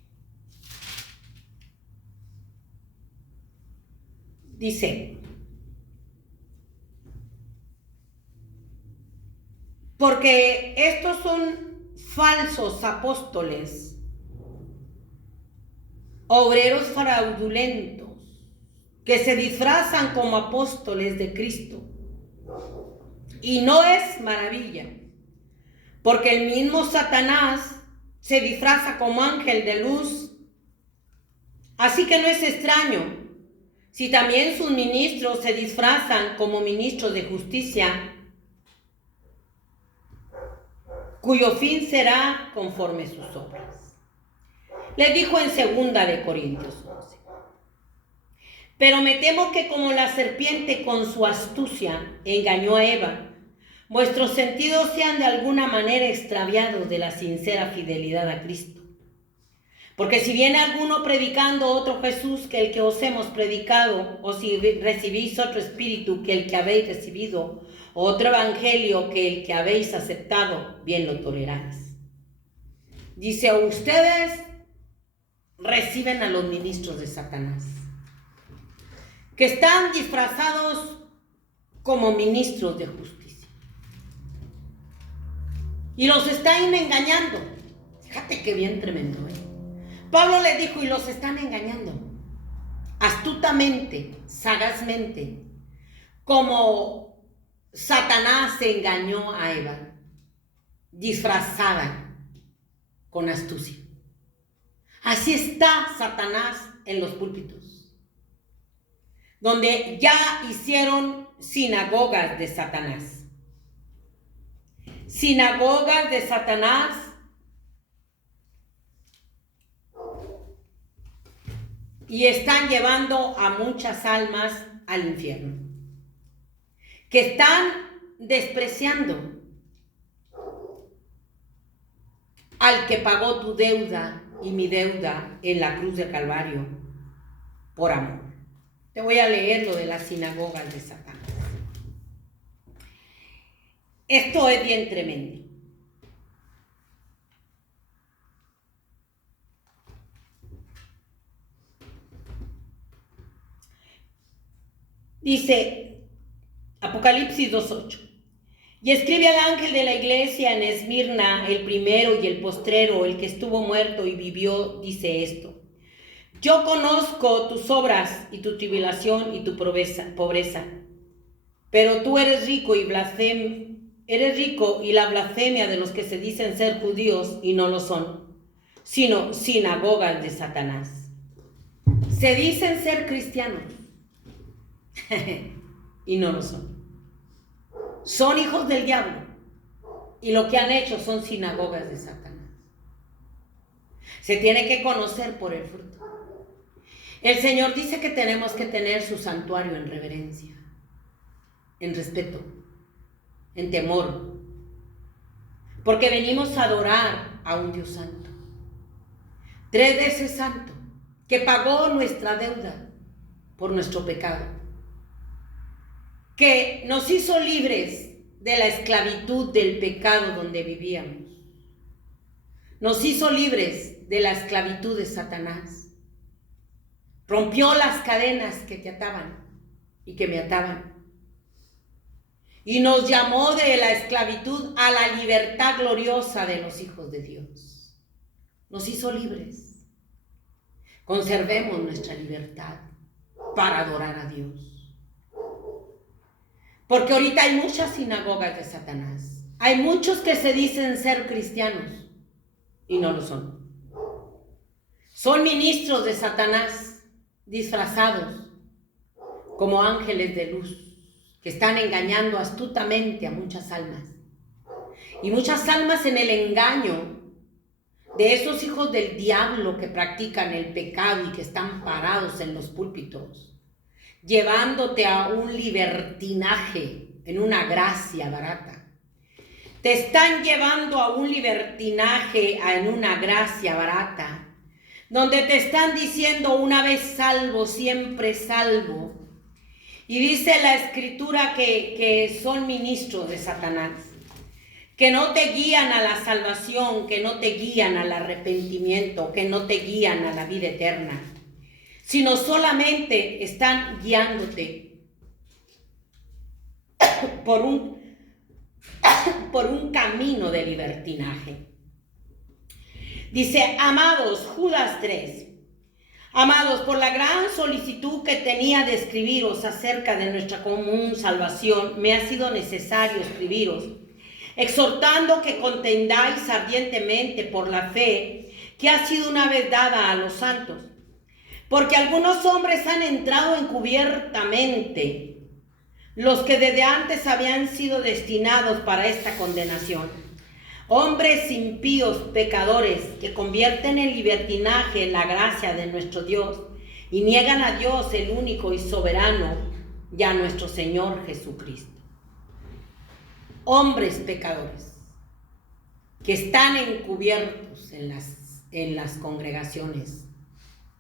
Dice, porque estos son falsos apóstoles, obreros fraudulentos, que se disfrazan como apóstoles de Cristo. Y no es maravilla, porque el mismo Satanás se disfraza como ángel de luz. Así que no es extraño si también sus ministros se disfrazan como ministros de justicia, cuyo fin será conforme sus obras. Le dijo en 2 de Corintios 11. Pero me temo que como la serpiente con su astucia engañó a Eva, vuestros sentidos sean de alguna manera extraviados de la sincera fidelidad a Cristo. Porque si viene alguno predicando otro Jesús que el que os hemos predicado, o si recibís otro espíritu que el que habéis recibido, o otro evangelio que el que habéis aceptado, bien lo toleráis. Dice, ustedes reciben a los ministros de Satanás, que están disfrazados como ministros de justicia, y los están engañando. Fíjate qué bien tremendo, Pablo les dijo, y los están engañando astutamente, sagazmente, como Satanás engañó a Eva, disfrazada con astucia. Así está Satanás en los púlpitos, donde ya hicieron sinagogas de Satanás. Sinagogas de Satanás y están llevando a muchas almas al infierno, que están despreciando al que pagó tu deuda y mi deuda en la cruz del Calvario por amor. Te voy a leer lo de las sinagogas de Satanás. Esto es bien tremendo. Dice Apocalipsis 2:8. Y escribe al ángel de la iglesia en Esmirna, el primero y el postrero, el que estuvo muerto y vivió, dice esto: yo conozco tus obras y tu tribulación y tu pobreza, pero tú eres rico y la blasfemia de los que se dicen ser judíos y no lo son, sino sinagogas de Satanás. Se dicen ser cristianos y no lo son. Son hijos del diablo. y lo que han hecho son sinagogas de Satanás. Se tiene que conocer por el fruto. El Señor dice que tenemos que tener su santuario en reverencia, en respeto, en temor, porque venimos a adorar a un Dios santo, 3 veces santo, que pagó nuestra deuda por nuestro pecado, que nos hizo libres de la esclavitud del pecado donde vivíamos, nos hizo libres de la esclavitud de Satanás, rompió las cadenas que te ataban y que me ataban, y nos llamó de la esclavitud a la libertad gloriosa de los hijos de Dios. Nos hizo libres. Conservemos nuestra libertad para adorar a Dios. Porque ahorita hay muchas sinagogas de Satanás. Hay muchos que se dicen ser cristianos y no lo son. Son ministros de Satanás disfrazados como ángeles de luz, que están engañando astutamente a muchas almas. Y muchas almas en el engaño de esos hijos del diablo que practican el pecado y que están parados en los púlpitos, llevándote a un libertinaje en una gracia barata. Te están llevando a un libertinaje en una gracia barata, donde te están diciendo una vez salvo, siempre salvo. Y dice la Escritura que son ministros de Satanás, que no te guían a la salvación, que no te guían al arrepentimiento, que no te guían a la vida eterna, sino solamente están guiándote por un camino de libertinaje. Dice, amados, Judas 3, amados, por la gran solicitud que tenía de escribiros acerca de nuestra común salvación, me ha sido necesario escribiros, exhortando que contendáis ardientemente por la fe que ha sido una vez dada a los santos. Porque algunos hombres han entrado encubiertamente, los que desde antes habían sido destinados para esta condenación. Hombres impíos, pecadores, que convierten en libertinaje la gracia de nuestro Dios y niegan a Dios, el único y soberano, y a nuestro Señor Jesucristo. Hombres pecadores que están encubiertos en las congregaciones,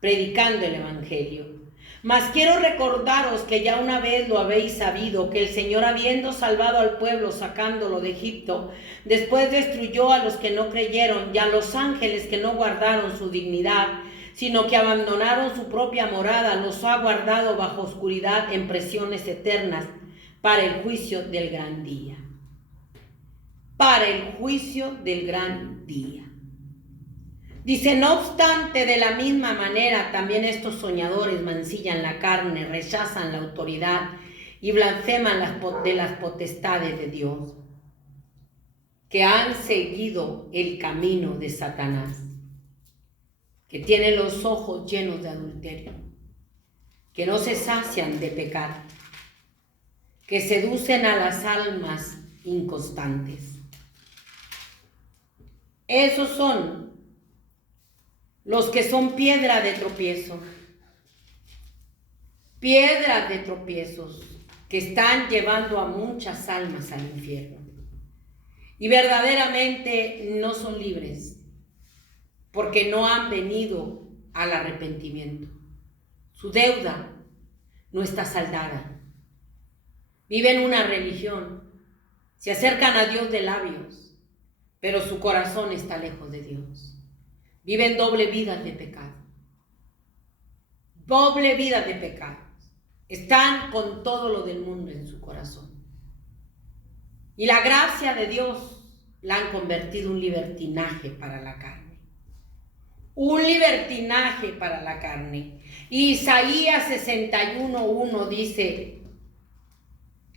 predicando el Evangelio. Mas quiero recordaros que ya una vez lo habéis sabido, que el Señor, habiendo salvado al pueblo sacándolo de Egipto, después destruyó a los que no creyeron y a los ángeles que no guardaron su dignidad, sino que abandonaron su propia morada, los ha guardado bajo oscuridad en prisiones eternas para el juicio del gran día. Para el juicio del gran día. Dice, no obstante, de la misma manera, también estos soñadores mancillan la carne, rechazan la autoridad y blasfeman de las potestades de Dios, que han seguido el camino de Satanás, que tienen los ojos llenos de adulterio, que no se sacian de pecar, que seducen a las almas inconstantes. Esos son los que son piedra de tropiezo, piedras de tropiezos que están llevando a muchas almas al infierno. Y verdaderamente no son libres, porque no han venido al arrepentimiento. Su deuda no está saldada. Viven una religión, se acercan a Dios de labios, pero su corazón está lejos de Dios. Viven doble vida de pecado. Doble vida de pecado. Están con todo lo del mundo en su corazón. Y la gracia de Dios la han convertido en un libertinaje para la carne. Un libertinaje para la carne. Y Isaías 61:1 dice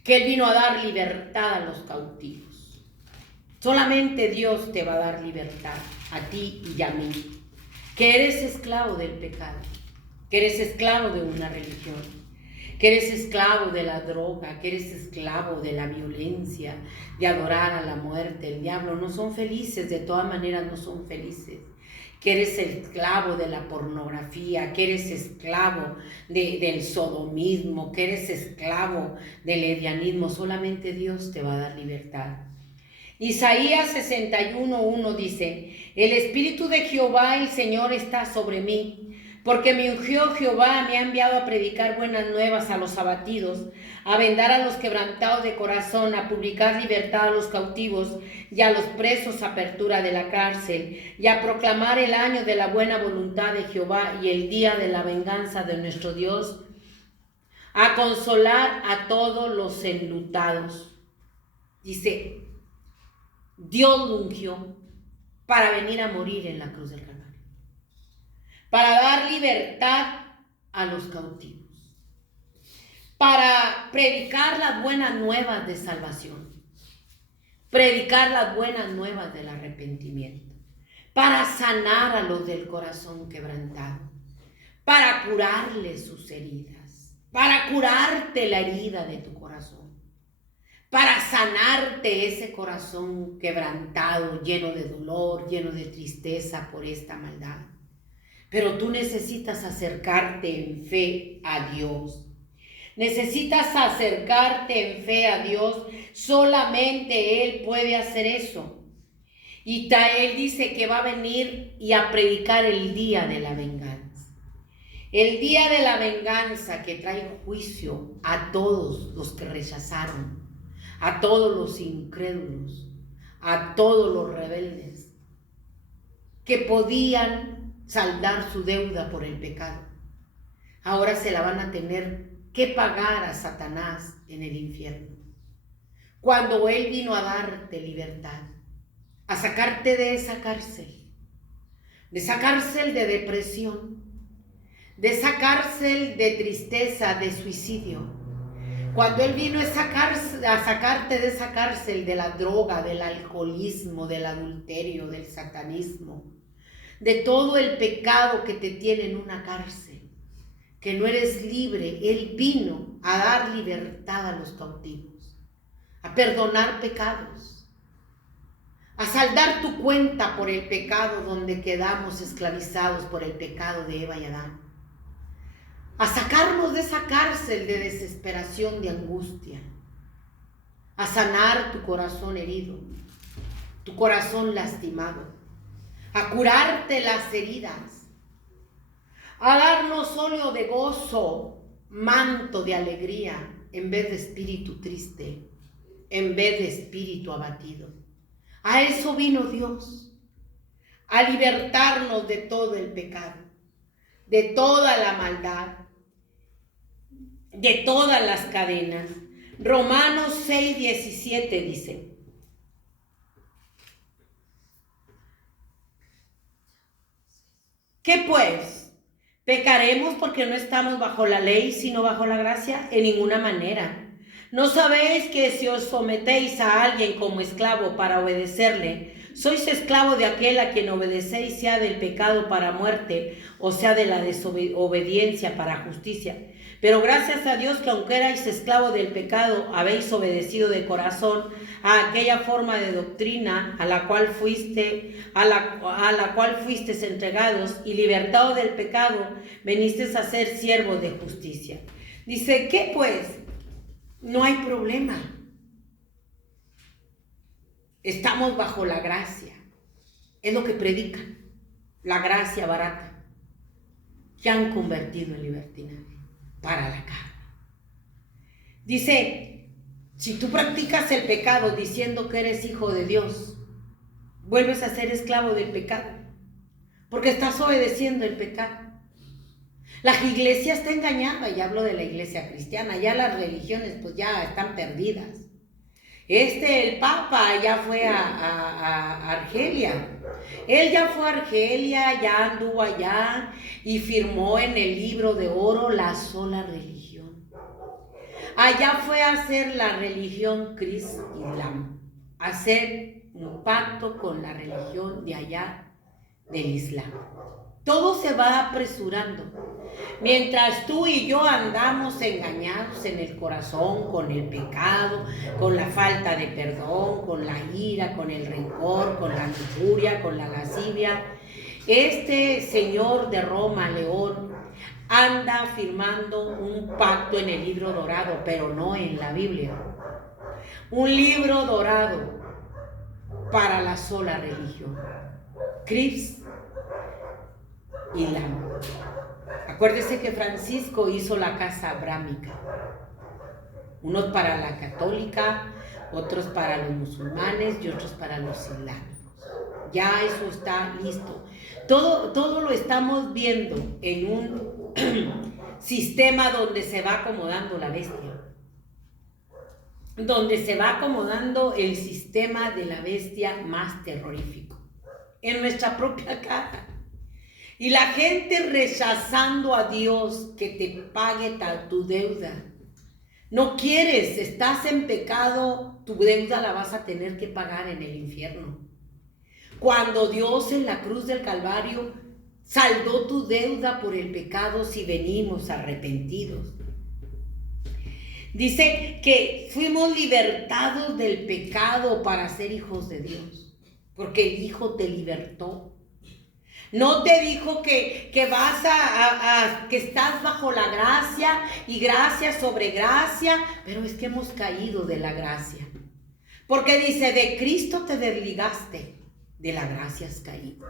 que Él vino a dar libertad a los cautivos. Solamente Dios te va a dar libertad, a ti y a mí, que eres esclavo del pecado, que eres esclavo de una religión, que eres esclavo de la droga, que eres esclavo de la violencia, de adorar a la muerte, el diablo. No son felices, de todas maneras no son felices. Que eres esclavo de la pornografía, que eres esclavo del sodomismo, que eres esclavo del lesbianismo. Solamente Dios te va a dar libertad. Isaías 61:1 dice: el Espíritu de Jehová el Señor está sobre mí, porque me ungió Jehová, me ha enviado a predicar buenas nuevas a los abatidos, a vendar a los quebrantados de corazón, a publicar libertad a los cautivos y a los presos apertura de la cárcel, y a proclamar el año de la buena voluntad de Jehová y el día de la venganza de nuestro Dios, a consolar a todos los enlutados. Dice, Dios lo ungió para venir a morir en la cruz del Calvario, para dar libertad a los cautivos, para predicar las buenas nuevas de salvación, predicar las buenas nuevas del arrepentimiento, para sanar a los del corazón quebrantado, para curarles sus heridas, para curarte la herida de tu corazón, para sanarte ese corazón quebrantado, lleno de dolor, lleno de tristeza por esta maldad. Pero tú necesitas acercarte en fe a Dios. Necesitas acercarte en fe a Dios. Solamente Él puede hacer eso. Y Él dice que va a venir y a predicar el día de la venganza. El día de la venganza que trae juicio a todos los que rechazaron, a todos los incrédulos, a todos los rebeldes, que podían saldar su deuda por el pecado. Ahora se la van a tener que pagar a Satanás en el infierno. Cuando Él vino a darte libertad, a sacarte de esa cárcel de depresión, de esa cárcel de tristeza, de suicidio. Cuando Él vino a sacarte de esa cárcel de la droga, del alcoholismo, del adulterio, del satanismo, de todo el pecado que te tiene en una cárcel, que no eres libre. Él vino a dar libertad a los cautivos, a perdonar pecados, a saldar tu cuenta por el pecado donde quedamos esclavizados por el pecado de Eva y Adán, a sacarnos de esa cárcel de desesperación, de angustia, a sanar tu corazón herido, tu corazón lastimado, a curarte las heridas, a darnos óleo de gozo, manto de alegría, en vez de espíritu triste, en vez de espíritu abatido. A eso vino Dios, a libertarnos de todo el pecado, de toda la maldad, de todas las cadenas. Romanos 6:17 dice: ¿qué pues? ¿Pecaremos porque no estamos bajo la ley, sino bajo la gracia? En ninguna manera. ¿No sabéis que si os sometéis a alguien como esclavo para obedecerle, sois esclavo de aquel a quien obedecéis, sea del pecado para muerte, o sea de la desobediencia para justicia? Pero gracias a Dios que aunque erais esclavo del pecado, habéis obedecido de corazón a aquella forma de doctrina a la cual fuisteis entregados, y libertados del pecado, venisteis a ser siervos de justicia. Dice, ¿qué pues? No hay problema. Estamos bajo la gracia. Es lo que predican, la gracia barata, que han convertido en libertinaje para la carne. Dice, si tú practicas el pecado diciendo que eres hijo de Dios, vuelves a ser esclavo del pecado, porque estás obedeciendo el pecado. La iglesia está engañada, y hablo de la iglesia cristiana, ya las religiones pues ya están perdidas. El Papa ya fue a Argelia. Él ya fue a Argelia, ya anduvo allá y firmó en el libro de oro la sola religión. Allá fue a hacer la religión Islam, a hacer un pacto con la religión de allá del Islam. Todo se va apresurando. Mientras tú y yo andamos engañados en el corazón con el pecado, con la falta de perdón, con la ira, con el rencor, con la lujuria, con la lascivia, este señor de Roma, León, anda firmando un pacto en el libro dorado, pero no en la Biblia. Un libro dorado para la sola religión. Crips y Lam. Acuérdese que Francisco hizo la casa abrámica. Unos para la católica, otros para los musulmanes y otros para los islámicos. Ya eso está listo. Todo lo estamos viendo en un sistema donde se va acomodando la bestia. Donde se va acomodando el sistema de la bestia más terrorífico. En nuestra propia cara. Y la gente rechazando a Dios que te pague tu deuda. No quieres, estás en pecado, tu deuda la vas a tener que pagar en el infierno. Cuando Dios en la cruz del Calvario saldó tu deuda por el pecado si venimos arrepentidos. Dice que fuimos libertados del pecado para ser hijos de Dios, porque el Hijo te libertó. No te dijo que vas que estás bajo la gracia y gracia sobre gracia, pero es que hemos caído de la gracia. Porque dice, de Cristo te desligaste, de la gracia has caído.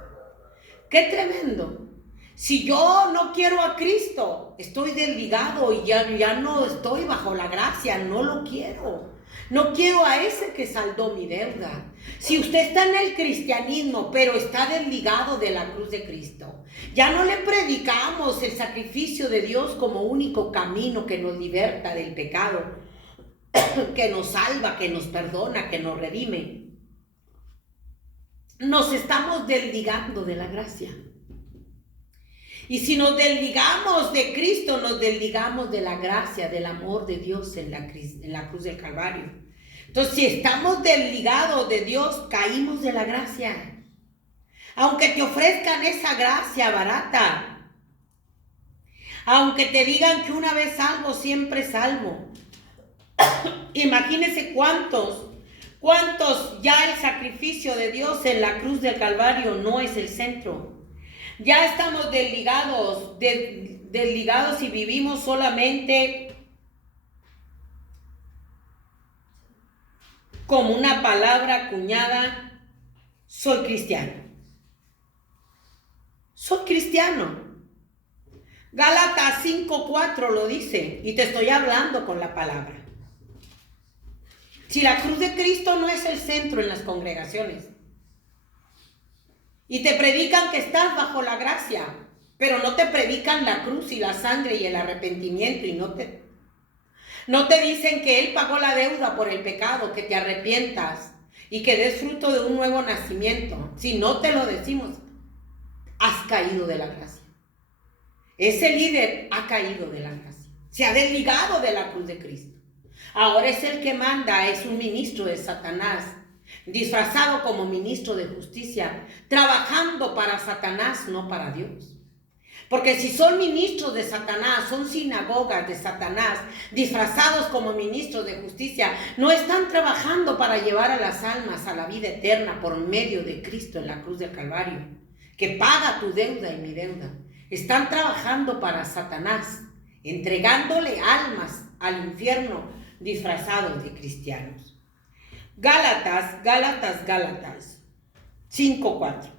¡Qué tremendo! Si yo no quiero a Cristo, estoy desligado y ya no estoy bajo la gracia, no lo quiero. No quiero a ese que saldó mi deuda. Si usted está en el cristianismo, pero está desligado de la cruz de Cristo, ya no le predicamos el sacrificio de Dios como único camino que nos liberta del pecado, que nos salva, que nos perdona, que nos redime. Nos estamos desligando de la gracia. Y si nos desligamos de Cristo, nos desligamos de la gracia, del amor de Dios en la cruz del Calvario. Entonces, si estamos desligados de Dios, caímos de la gracia. Aunque te ofrezcan esa gracia barata, aunque te digan que una vez salvo, siempre salvo. Imagínense cuántos ya el sacrificio de Dios en la cruz del Calvario no es el centro. Ya estamos desligados y vivimos solamente como una palabra acuñada, soy cristiano. Soy cristiano. Gálatas 5:4 lo dice, y te estoy hablando con la palabra. Si la cruz de Cristo no es el centro en las congregaciones, y te predican que estás bajo la gracia, pero no te predican la cruz y la sangre y el arrepentimiento, y no te dicen que Él pagó la deuda por el pecado, que te arrepientas y que des fruto de un nuevo nacimiento. Si no te lo decimos, has caído de la gracia. Ese líder ha caído de la gracia, se ha desligado de la cruz de Cristo. Ahora es el que manda, es un ministro de Satanás, disfrazado como ministro de justicia, trabajando para Satanás, no para Dios. Porque si son ministros de Satanás, son sinagogas de Satanás, disfrazados como ministros de justicia, no están trabajando para llevar a las almas a la vida eterna por medio de Cristo en la cruz del Calvario, que paga tu deuda y mi deuda. Están trabajando para Satanás, entregándole almas al infierno disfrazados de cristianos. Gálatas 5:4.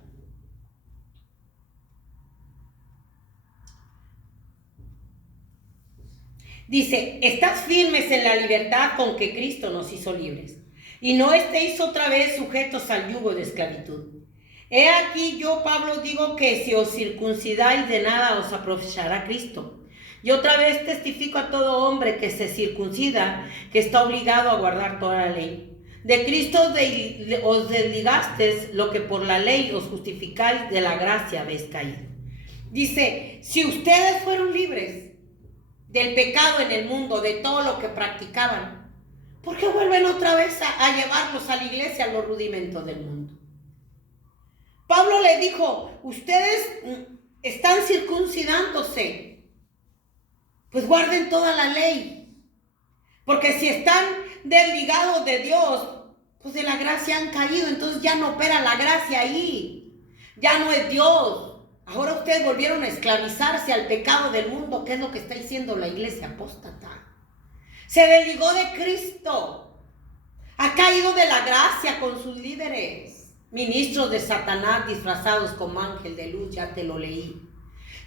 Dice, estad firmes en la libertad con que Cristo nos hizo libres, y no estéis otra vez sujetos al yugo de esclavitud. He aquí yo, Pablo, digo que si os circuncidáis, de nada os aprovechará Cristo. Y otra vez testifico a todo hombre que se circuncida, que está obligado a guardar toda la ley. De Cristo os desligasteis, lo que por la ley os justificáis, de la gracia habéis caído. Dice, si ustedes fueron libres del pecado en el mundo, de todo lo que practicaban, ¿por qué vuelven otra vez a llevarlos a la iglesia, a los rudimentos del mundo? Pablo le dijo, ustedes están circuncidándose, pues guarden toda la ley. Porque si están desligados de Dios, pues de la gracia han caído, entonces ya no opera la gracia ahí. Ya no es Dios. Ahora ustedes volvieron a esclavizarse al pecado del mundo, que es lo que está diciendo la iglesia apóstata. Se desligó de Cristo. Ha caído de la gracia con sus líderes. Ministros de Satanás disfrazados como ángel de luz, ya te lo leí.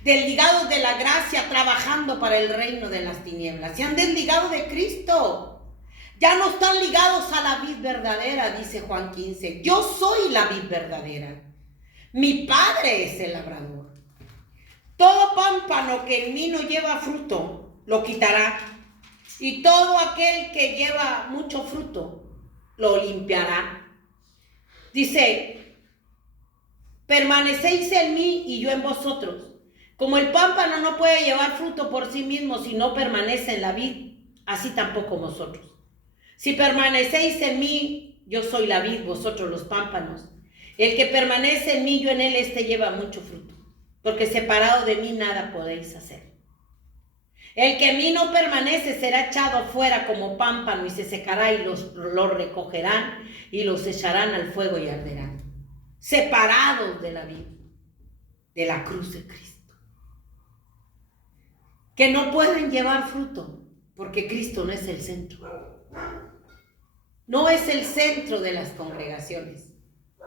Desligados de la gracia, trabajando para el reino de las tinieblas. Se han desligado de Cristo. Ya no están ligados a la vid verdadera, dice Juan 15. Yo soy la vid verdadera. Mi Padre es el labrador. Todo pámpano que en mí no lleva fruto, lo quitará. Y todo aquel que lleva mucho fruto, lo limpiará. Dice, permanecéis en mí y yo en vosotros. Como el pámpano no puede llevar fruto por sí mismo si no permanece en la vid, así tampoco vosotros. Si permanecéis en mí, yo soy la vid, vosotros los pámpanos. El que permanece en mí, yo en él, este lleva mucho fruto, porque separado de mí nada podéis hacer. El que en mí no permanece será echado fuera como pámpano y se secará, y los recogerán y los echarán al fuego y arderán. Separados de la vid, de la cruz de Cristo. Que no pueden llevar fruto, porque Cristo no es el centro. No es el centro de las congregaciones.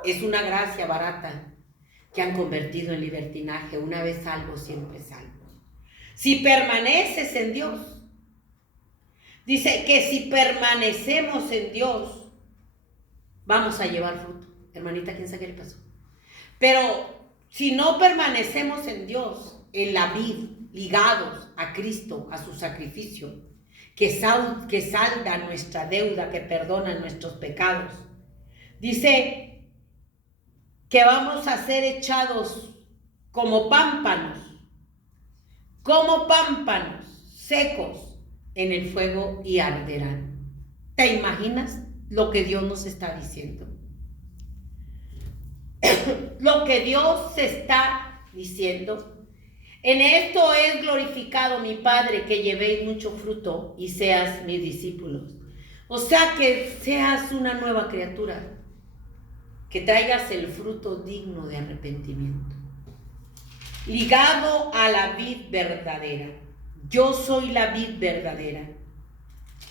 Es una gracia barata que han convertido en libertinaje. Una vez salvo, siempre salvo. Si permaneces en Dios, dice que si permanecemos en Dios, vamos a llevar fruto. Hermanita, ¿quién sabe qué le pasó? Pero si no permanecemos en Dios, en la vid, ligados a Cristo, a su sacrificio, que salda nuestra deuda, que perdona nuestros pecados, dice que vamos a ser echados como pámpanos secos en el fuego y arderán. ¿Te imaginas lo que Dios nos está diciendo? Lo que Dios está diciendo. En esto es glorificado mi Padre, que llevéis mucho fruto y seas mis discípulos. O sea, que seas una nueva criatura, que traigas el fruto digno de arrepentimiento. Ligado a la vid verdadera. Yo soy la vid verdadera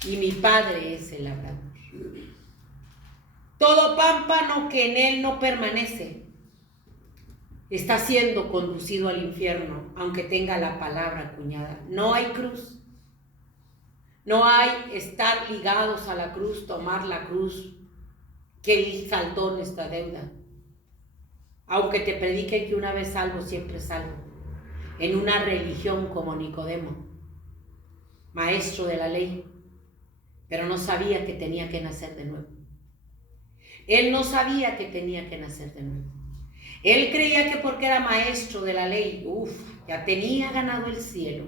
y mi Padre es el labrador. Todo pámpano que en él no permanece está siendo conducido al infierno, aunque tenga la palabra acuñada. No hay cruz. No hay estar ligados a la cruz, tomar la cruz, que Él saldó nuestra deuda. Aunque te prediquen que una vez salvo, siempre salvo. En una religión como Nicodemo, maestro de la ley, pero no sabía que tenía que nacer de nuevo. Él no sabía que tenía que nacer de nuevo. Él creía que porque era maestro de la ley, ya tenía ganado el cielo.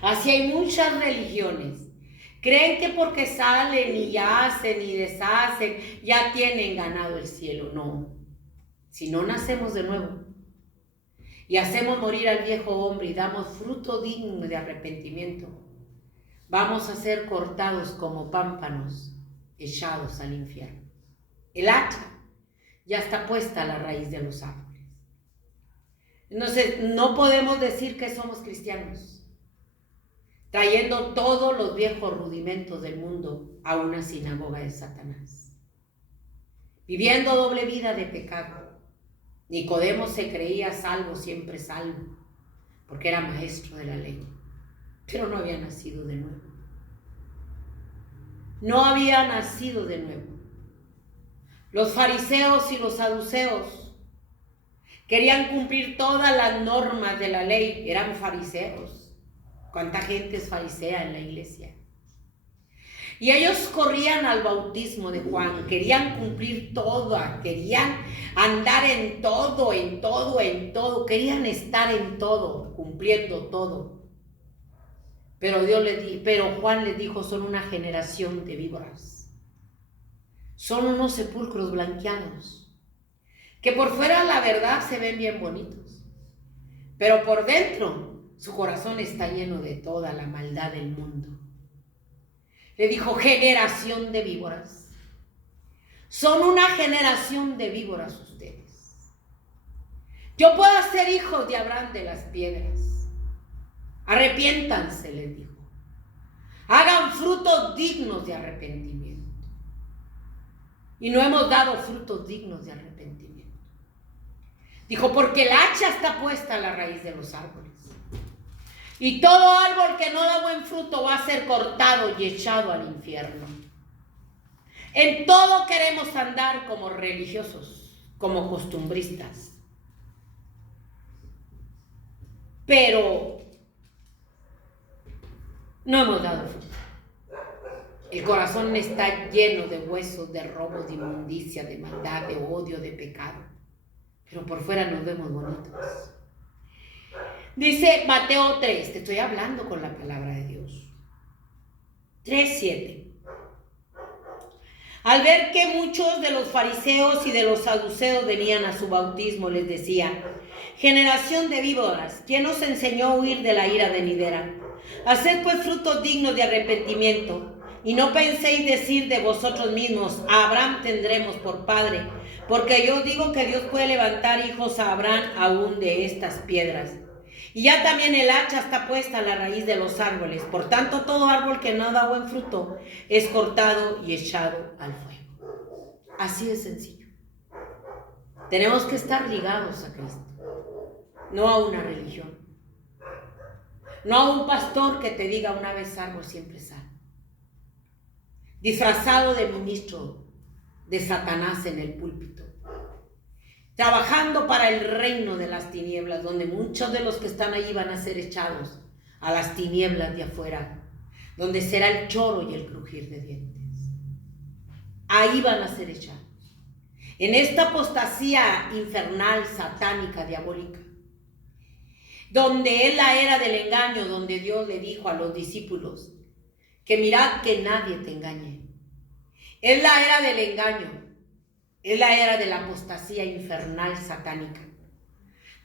Así hay muchas religiones. Creen que porque salen y hacen y deshacen, ya tienen ganado el cielo. No. Si no nacemos de nuevo y hacemos morir al viejo hombre y damos fruto digno de arrepentimiento, vamos a ser cortados como pámpanos, echados al infierno. El hacha ya está puesta a la raíz de los árboles. Entonces, no podemos decir que somos cristianos, trayendo todos los viejos rudimentos del mundo a una sinagoga de Satanás, viviendo doble vida de pecado. Nicodemo se creía salvo, siempre salvo, porque era maestro de la ley, pero no había nacido de nuevo. No había nacido de nuevo. Los fariseos y los saduceos querían cumplir todas las normas de la ley. Eran fariseos. ¿Cuánta gente es farisea en la iglesia? Y ellos corrían al bautismo de Juan. Querían cumplir todo. Querían andar en todo. Querían estar en todo, cumpliendo todo. Pero Juan les dijo, son una generación de víboras. Son unos sepulcros blanqueados, que por fuera la verdad se ven bien bonitos, pero por dentro su corazón está lleno de toda la maldad del mundo. Le dijo, generación de víboras. Son una generación de víboras ustedes. Yo puedo hacer hijos de Abraham de las piedras. Arrepiéntanse, les dijo. Hagan frutos dignos de arrepentimiento. Y no hemos dado frutos dignos de arrepentimiento. Dijo, porque el hacha está puesta a la raíz de los árboles. Y todo árbol que no da buen fruto va a ser cortado y echado al infierno. En todo queremos andar como religiosos, como costumbristas. Pero no hemos dado fruto. El corazón está lleno de huesos, de robos, de inmundicia, de maldad, de odio, de pecado. Pero por fuera nos vemos bonitos. Dice Mateo 3, te estoy hablando con la palabra de Dios. 3:7. Al ver que muchos de los fariseos y de los saduceos venían a su bautismo, les decía, generación de víboras, ¿quién os enseñó a huir de la ira venidera? Haced pues frutos dignos de arrepentimiento, y no penséis decir de vosotros mismos, a Abraham tendremos por padre, porque yo digo que Dios puede levantar hijos a Abraham aún de estas piedras. Y ya también el hacha está puesta a la raíz de los árboles. Por tanto, todo árbol que no da buen fruto es cortado y echado al fuego. Así de sencillo. Tenemos que estar ligados a Cristo, no a una religión. No a un pastor que te diga una vez salvo, siempre salvo. Disfrazado de ministro de Satanás en el púlpito. Trabajando para el reino de las tinieblas, donde muchos de los que están allí van a ser echados a las tinieblas de afuera, donde será el choro y el crujir de dientes. Ahí van a ser echados. En esta apostasía infernal, satánica, diabólica, donde es la era del engaño, donde Dios le dijo a los discípulos que mirad que nadie te engañe. Es la era del engaño. Es la era de la apostasía infernal satánica,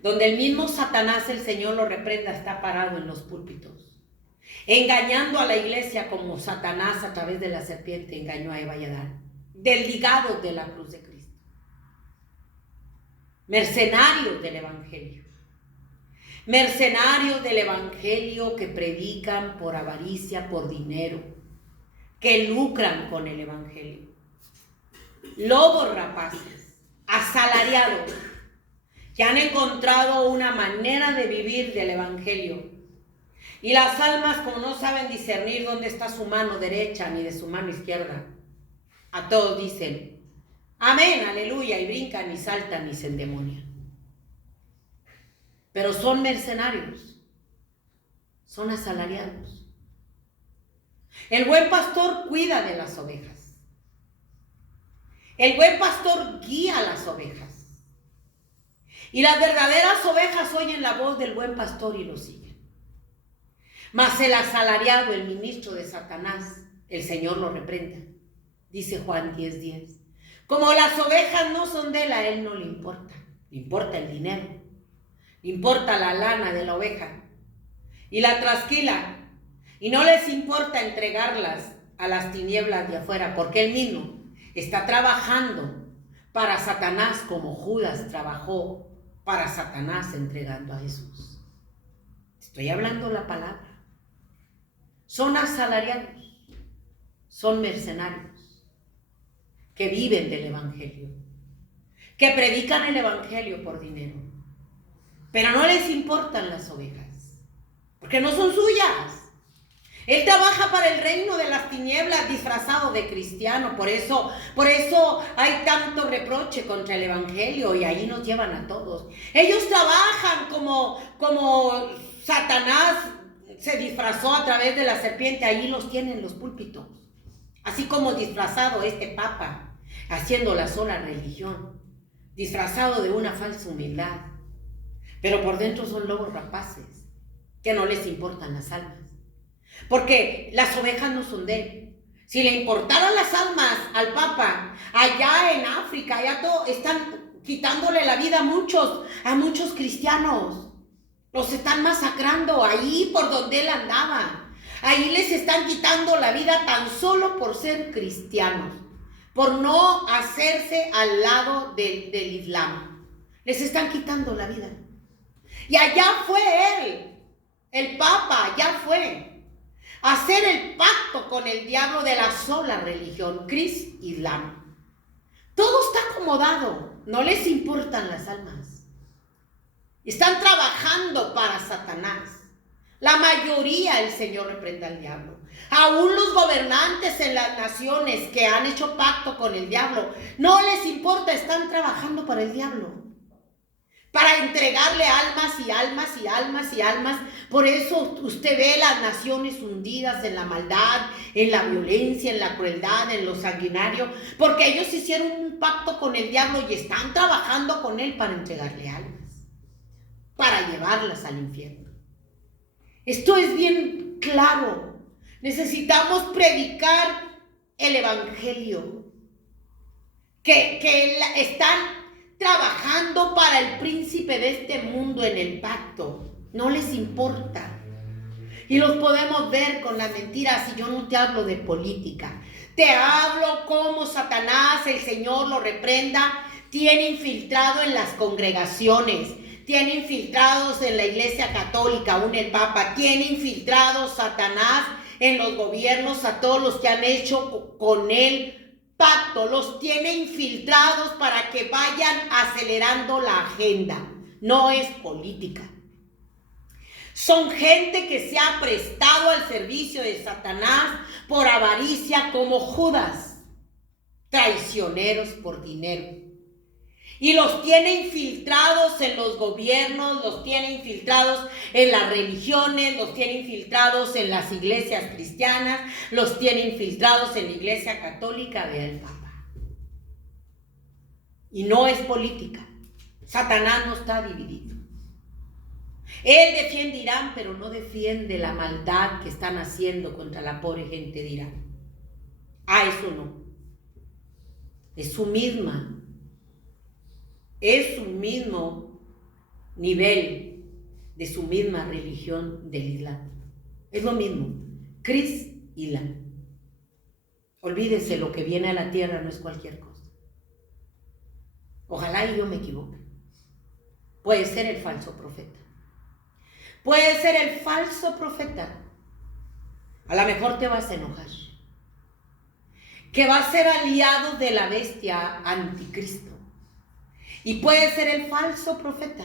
donde el mismo Satanás, el Señor lo reprenda, está parado en los púlpitos, engañando a la iglesia como Satanás a través de la serpiente engañó a Eva y Adán, desligados de la cruz de Cristo, mercenarios del evangelio que predican por avaricia, por dinero, que lucran con el evangelio. Lobos rapaces, asalariados, que han encontrado una manera de vivir del evangelio. Y las almas, como no saben discernir dónde está su mano derecha ni de su mano izquierda, a todos dicen, amén, aleluya, y brincan, y saltan, y se endemonian. Pero son mercenarios, son asalariados. El buen pastor cuida de las ovejas. El buen pastor guía a las ovejas. Y las verdaderas ovejas oyen la voz del buen pastor y lo siguen. Mas el asalariado, el ministro de Satanás, el Señor lo reprenda. Dice Juan 10:10. Como las ovejas no son de él, a él no le importa. Le importa el dinero. Le importa la lana de la oveja. Y la trasquila. Y no les importa entregarlas a las tinieblas de afuera, porque él mismo está trabajando para Satanás como Judas trabajó para Satanás entregando a Jesús. Estoy hablando la palabra. Son asalariados, son mercenarios que viven del evangelio, que predican el evangelio por dinero, pero no les importan las ovejas, porque no son suyas. Él trabaja para el reino de las tinieblas disfrazado de cristiano. Por eso hay tanto reproche contra el evangelio y ahí nos llevan a todos. Ellos trabajan como Satanás se disfrazó a través de la serpiente. Ahí los tienen los púlpitos. Así como disfrazado este papa, haciendo la sola religión, disfrazado de una falsa humildad. Pero por dentro son lobos rapaces, que no les importan las almas. Porque las ovejas no son de él. Si le importaran las almas al Papa, allá en África, allá están quitándole la vida a muchos cristianos. Los están masacrando ahí por donde él andaba. Ahí les están quitando la vida tan solo por ser cristianos, por no hacerse al lado del Islam. Les están quitando la vida. Y allá fue él, el Papa, allá fue a hacer el pacto con el diablo de la sola religión, Islam. Todo está acomodado, no les importan las almas. Están trabajando para Satanás. La mayoría, el Señor reprenda al diablo. Aún los gobernantes en las naciones que han hecho pacto con el diablo, no les importa, están trabajando para el diablo. Para entregarle almas y almas y almas y almas. Por eso usted ve las naciones hundidas en la maldad, en la violencia, en la crueldad, en lo sanguinario, porque ellos hicieron un pacto con el diablo y están trabajando con él para entregarle almas, para llevarlas al infierno. Esto es bien claro. Necesitamos predicar el evangelio, que están trabajando para el príncipe de este mundo en el pacto. No les importa. Y los podemos ver con las mentiras. Y yo no te hablo de política. Te hablo como Satanás, el Señor lo reprenda, tiene infiltrado en las congregaciones. Tiene infiltrados en la Iglesia Católica, aún el Papa. Tiene infiltrados Satanás en los gobiernos a todos los que han hecho con él pacto, los tiene infiltrados para que vayan acelerando la agenda. No es política. Son gente que se ha prestado al servicio de Satanás por avaricia, como Judas, traicioneros por dinero. Y los tiene infiltrados en los gobiernos, los tiene infiltrados en las religiones, los tiene infiltrados en las iglesias cristianas, los tiene infiltrados en la Iglesia Católica del Papa. Y no es política. Satanás no está dividido. Él defiende Irán, pero no defiende la maldad que están haciendo contra la pobre gente de Irán. Eso no. Es su mismo nivel de su misma religión del Islam. Es lo mismo. Islam. Olvídese, lo que viene a la tierra no es cualquier cosa. Ojalá y yo me equivoque. Puede ser el falso profeta. Puede ser el falso profeta. A lo mejor te vas a enojar. Que va a ser aliado de la bestia anticristo. Y puede ser el falso profeta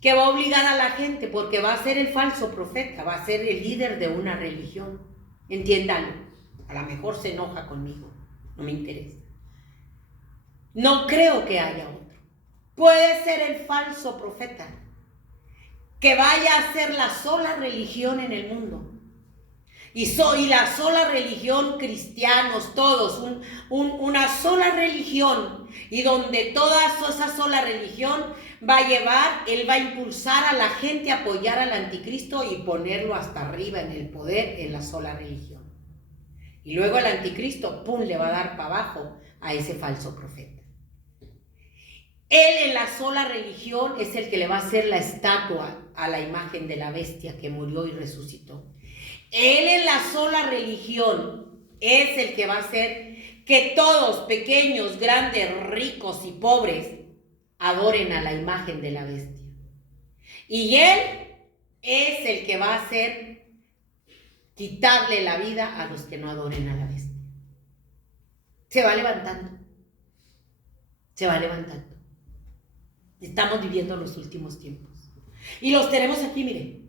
que va a obligar a la gente, porque va a ser el falso profeta, va a ser el líder de una religión. Entiéndanlo. A lo mejor se enoja conmigo, no me interesa. No creo que haya otro. Puede ser el falso profeta que vaya a ser la sola religión en el mundo. Y la sola religión, cristianos, todos, una sola religión, y donde toda esa sola religión va a llevar, él va a impulsar a la gente a apoyar al anticristo y ponerlo hasta arriba en el poder en la sola religión. Y luego el anticristo, ¡pum!, le va a dar para abajo a ese falso profeta. Él en la sola religión es el que le va a hacer la estatua a la imagen de la bestia que murió y resucitó. Él en la sola religión es el que va a hacer que todos, pequeños, grandes, ricos y pobres, adoren a la imagen de la bestia. Y él es el que va a hacer quitarle la vida a los que no adoren a la bestia. Se va levantando. Se va levantando. Estamos viviendo los últimos tiempos. Y los tenemos aquí, miren.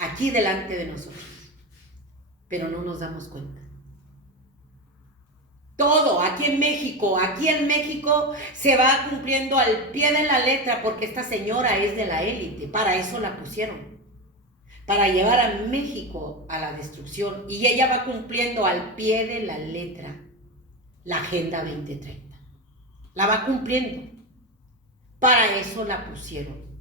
Aquí delante de nosotros, pero no nos damos cuenta. Todo, aquí en México se va cumpliendo al pie de la letra, porque esta señora es de la élite, para eso la pusieron, para llevar a México a la destrucción, y ella va cumpliendo al pie de la letra la Agenda 2030, la va cumpliendo, para eso la pusieron.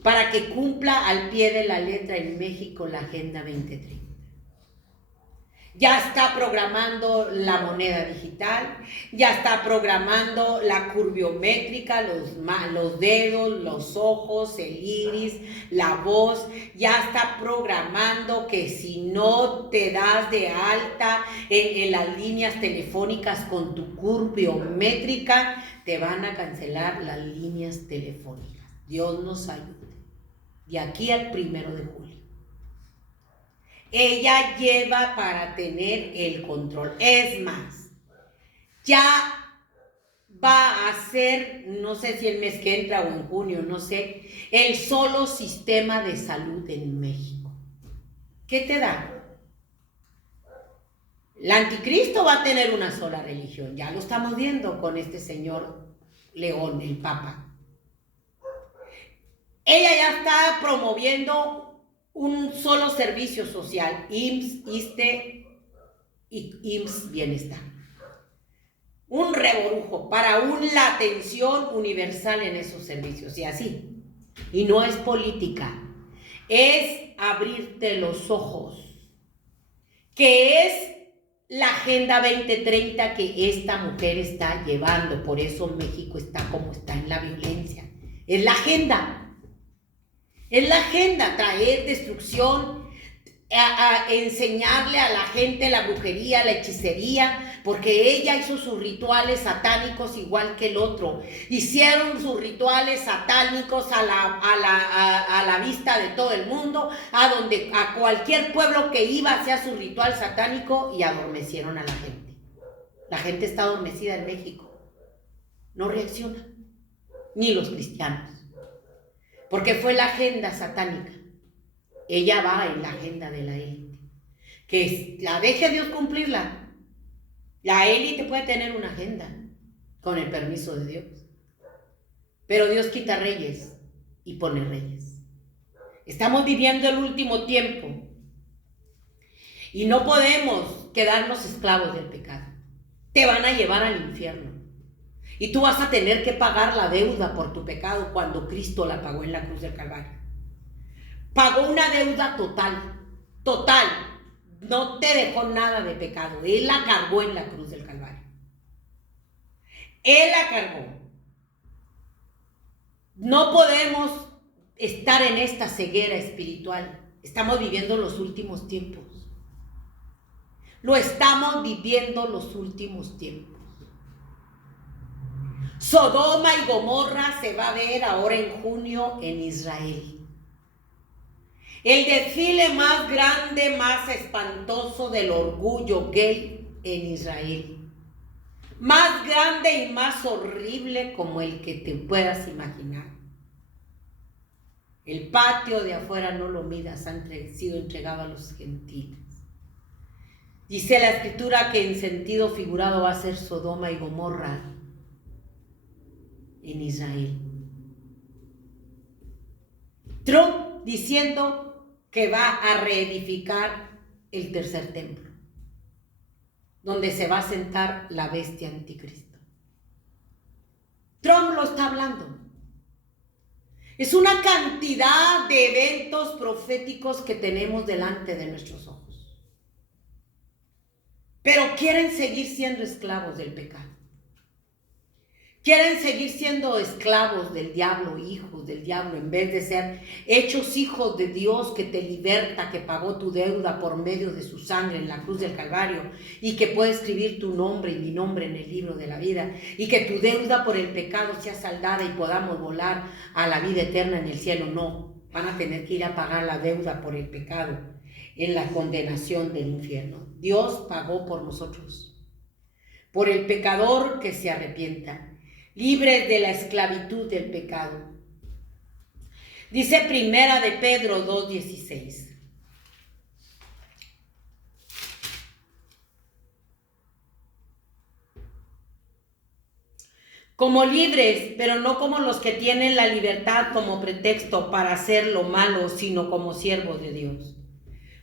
Para que cumpla al pie de la letra en México la Agenda 2030. ya está programando la moneda digital, ya está programando la curviométrica, los dedos, los ojos, el iris, la voz, ya está programando que si no te das de alta en las líneas telefónicas con tu curviométrica, te van a cancelar las líneas telefónicas. Dios nos ayude. De aquí al 1 de julio. Ella lleva para tener el control. Es más, ya va a ser, no sé si el mes que entra o en junio, no sé, el solo sistema de salud en México. ¿Qué te da? El anticristo va a tener una sola religión. Ya lo estamos viendo con este señor León, el Papa. Ella ya está promoviendo un solo servicio social, IMSS, ISSSTE y IMSS Bienestar. Un reborujo para la atención universal en esos servicios, y así. Y no es política, es abrirte los ojos, que es la Agenda 2030 que esta mujer está llevando. Por eso México está como está en la violencia. Es la agenda. Es la agenda, traer destrucción, a enseñarle a la gente la brujería, la hechicería, porque ella hizo sus rituales satánicos igual que el otro. Hicieron sus rituales satánicos a la vista de todo el mundo, a cualquier pueblo que iba hacía su ritual satánico y adormecieron a la gente. La gente está adormecida en México, no reacciona, ni los cristianos. Porque fue la agenda satánica. Ella va en la agenda de la élite. Que la deje Dios cumplirla. La élite puede tener una agenda con el permiso de Dios. Pero Dios quita reyes y pone reyes. Estamos viviendo el último tiempo. Y no podemos quedarnos esclavos del pecado. Te van a llevar al infierno. Y tú vas a tener que pagar la deuda por tu pecado cuando Cristo la pagó en la cruz del Calvario. Pagó una deuda total, total. No te dejó nada de pecado. Él la cargó en la cruz del Calvario. Él la cargó. No podemos estar en esta ceguera espiritual. Estamos viviendo los últimos tiempos. Lo estamos viviendo los últimos tiempos. Sodoma y Gomorra se va a ver ahora en junio en Israel. El desfile más grande, más espantoso del orgullo gay en Israel. Más grande y más horrible como el que te puedas imaginar. El patio de afuera no lo midas, han sido entregado a los gentiles. Dice la escritura que en sentido figurado va a ser Sodoma y Gomorra en Israel. Trump diciendo que va a reedificar el tercer templo, donde se va a sentar la bestia anticristo. Trump lo está hablando. Es una cantidad de eventos proféticos que tenemos delante de nuestros ojos. Pero quieren seguir siendo esclavos del pecado. Quieren seguir siendo esclavos del diablo, hijos del diablo, en vez de ser hechos hijos de Dios que te liberta, que pagó tu deuda por medio de su sangre en la cruz del Calvario y que puede escribir tu nombre y mi nombre en el libro de la vida y que tu deuda por el pecado sea saldada y podamos volar a la vida eterna en el cielo. No, van a tener que ir a pagar la deuda por el pecado en la condenación del infierno. Dios pagó por nosotros, por el pecador que se arrepienta, libres de la esclavitud del pecado. Dice Primera de Pedro 2:16. Como libres, pero no como los que tienen la libertad como pretexto para hacer lo malo, sino como siervos de Dios.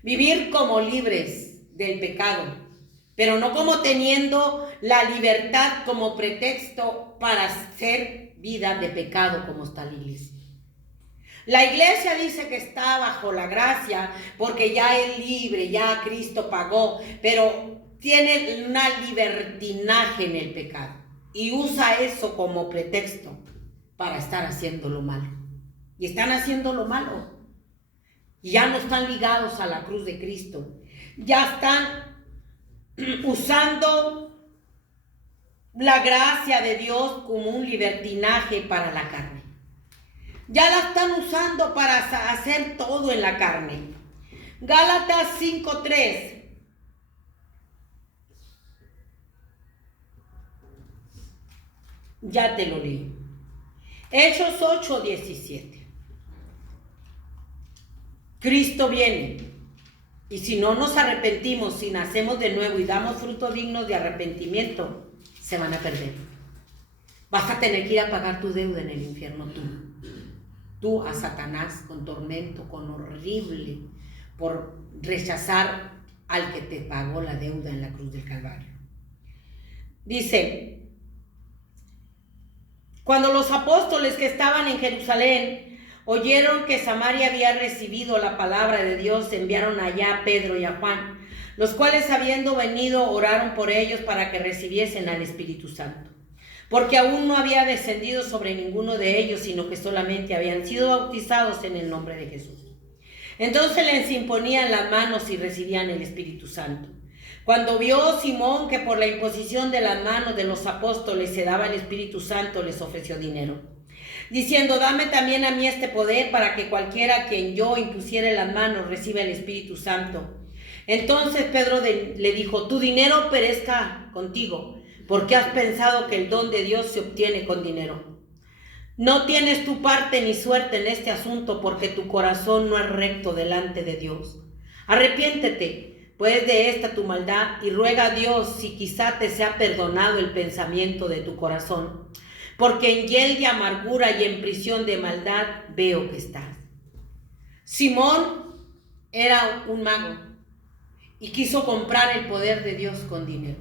Vivir como libres del pecado, pero no como teniendo la libertad como pretexto para hacer vida de pecado como está la iglesia. La iglesia dice que está bajo la gracia porque ya es libre, ya Cristo pagó, pero tiene una libertinaje en el pecado y usa eso como pretexto para estar haciendo lo malo. Y están haciendo lo malo. Y ya no están ligados a la cruz de Cristo. Ya están usando la gracia de Dios como un libertinaje para la carne. Ya la están usando para hacer todo en la carne. Gálatas 5:3. Ya te lo leí. Hechos 8:17. Cristo viene. Y si no nos arrepentimos, si nacemos de nuevo y damos fruto digno de arrepentimiento, se van a perder. Vas a tener que ir a pagar tu deuda en el infierno tú a Satanás, con tormento, con horrible, por rechazar al que te pagó la deuda en la cruz del Calvario. Dice, cuando los apóstoles que estaban en Jerusalén oyeron que Samaria había recibido la palabra de Dios, enviaron allá a Pedro y a Juan, los cuales habiendo venido oraron por ellos para que recibiesen al Espíritu Santo, porque aún no había descendido sobre ninguno de ellos, sino que solamente habían sido bautizados en el nombre de Jesús. Entonces les imponían las manos y recibían el Espíritu Santo. Cuando vio Simón que por la imposición de las manos de los apóstoles se daba el Espíritu Santo, les ofreció dinero, diciendo, dame también a mí este poder para que cualquiera a quien yo impusiere las manos reciba el Espíritu Santo. Entonces Pedro le dijo, tu dinero perezca contigo, porque has pensado que el don de Dios se obtiene con dinero. No tienes tu parte ni suerte en este asunto, porque tu corazón no es recto delante de Dios. Arrepiéntete, pues, de esta tu maldad, y ruega a Dios si quizá te sea perdonado el pensamiento de tu corazón, porque en hiel de amargura y en prisión de maldad veo que estás. Simón era un mago y quiso comprar el poder de Dios con dinero.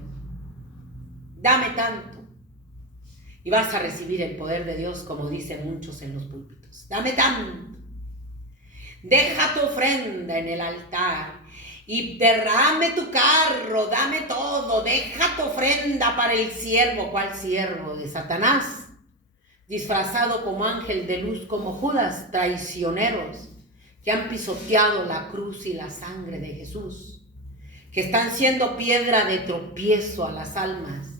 Dame tanto y vas a recibir el poder de Dios, como dicen muchos en los púlpitos. Dame tanto. Deja tu ofrenda en el altar y derrame tu carro, dame todo. Deja tu ofrenda para el siervo. ¿Cuál siervo? De Satanás, disfrazado como ángel de luz, como Judas, traicioneros que han pisoteado la cruz y la sangre de Jesús, que están siendo piedra de tropiezo a las almas,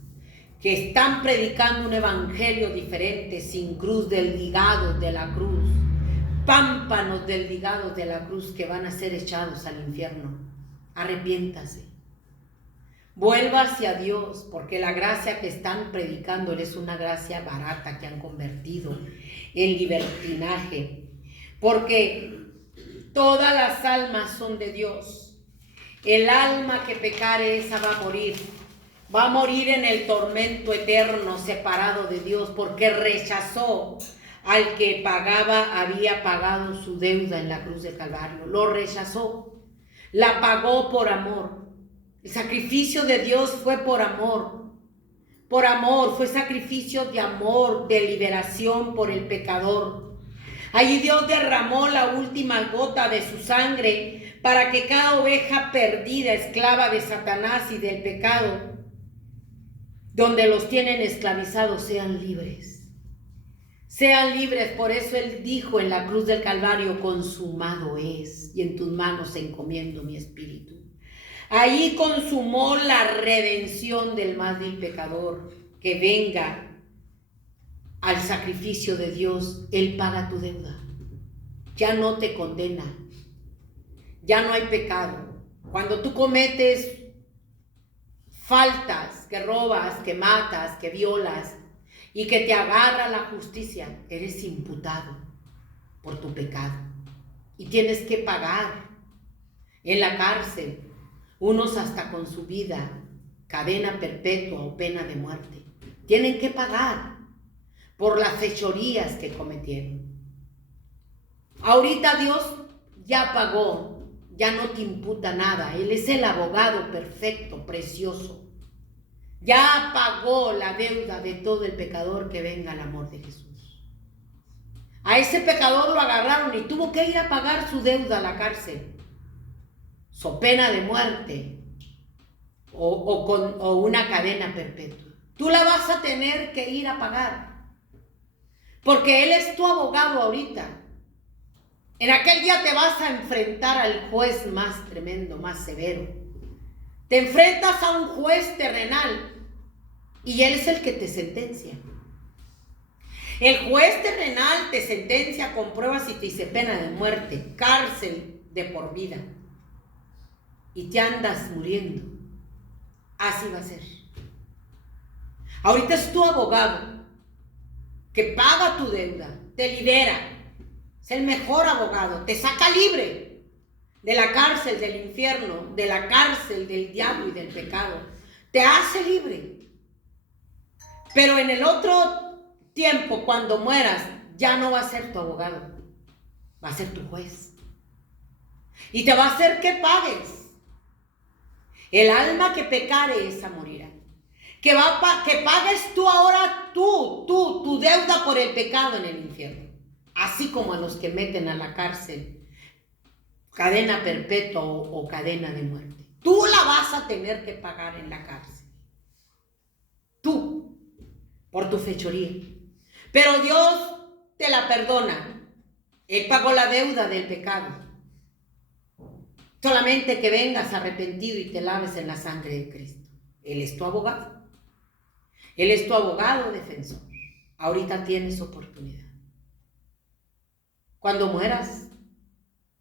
que están predicando un evangelio diferente, sin cruz, desligados de la cruz, pámpanos desligados de la cruz, que van a ser echados al infierno. Arrepiéntase, vuelva hacia Dios, porque la gracia que están predicando es una gracia barata que han convertido en libertinaje, porque todas las almas son de Dios. El alma que pecare, esa va a morir en el tormento eterno, separado de Dios, porque rechazó al que había pagado su deuda en la cruz del Calvario. Lo rechazó, la pagó por amor. El sacrificio de Dios fue por amor, fue sacrificio de amor, de liberación por el pecador. Allí Dios derramó la última gota de su sangre para que cada oveja perdida, esclava de Satanás y del pecado, donde los tienen esclavizados, sean libres. Sean libres. Por eso Él dijo en la cruz del Calvario, consumado es, y en tus manos encomiendo mi espíritu. Ahí consumó la redención del más vil pecador. Que venga al sacrificio de Dios. Él paga tu deuda. Ya no te condena. Ya no hay pecado. Cuando tú cometes faltas, que robas, que matas, que violas y que te agarra la justicia, eres imputado por tu pecado y tienes que pagar en la cárcel, unos hasta con su vida, cadena perpetua o pena de muerte. Tienen que pagar por las fechorías que cometieron. Ahorita Dios ya pagó. Ya no te imputa nada. Él es el abogado perfecto, precioso. Ya pagó la deuda de todo el pecador. Que venga el amor de Jesús. A ese pecador lo agarraron y tuvo que ir a pagar su deuda a la cárcel, so pena de muerte o una cadena perpetua. Tú la vas a tener que ir a pagar, porque Él es tu abogado ahorita. En aquel día te vas a enfrentar al juez más tremendo, más severo. Te enfrentas a un juez terrenal y Él es el que te sentencia. El juez terrenal te sentencia con pruebas y te dice pena de muerte, cárcel de por vida. Y te andas muriendo. Así va a ser. Ahorita es tu abogado que paga tu deuda, te libera. Es el mejor abogado, te saca libre de la cárcel del infierno, de la cárcel del diablo y del pecado. Te hace libre. Pero en el otro tiempo, cuando mueras, ya no va a ser tu abogado, va a ser tu juez. Y te va a hacer que pagues. El alma que pecare, esa morirá. Que pagues tú ahora, tu deuda por el pecado en el infierno. Así como a los que meten a la cárcel, cadena perpetua o cadena de muerte. Tú la vas a tener que pagar en la cárcel. Tú, por tu fechoría. Pero Dios te la perdona. Él pagó la deuda del pecado. Solamente que vengas arrepentido y te laves en la sangre de Cristo. Él es tu abogado. Él es tu abogado defensor. Ahorita tienes oportunidad. Cuando mueras,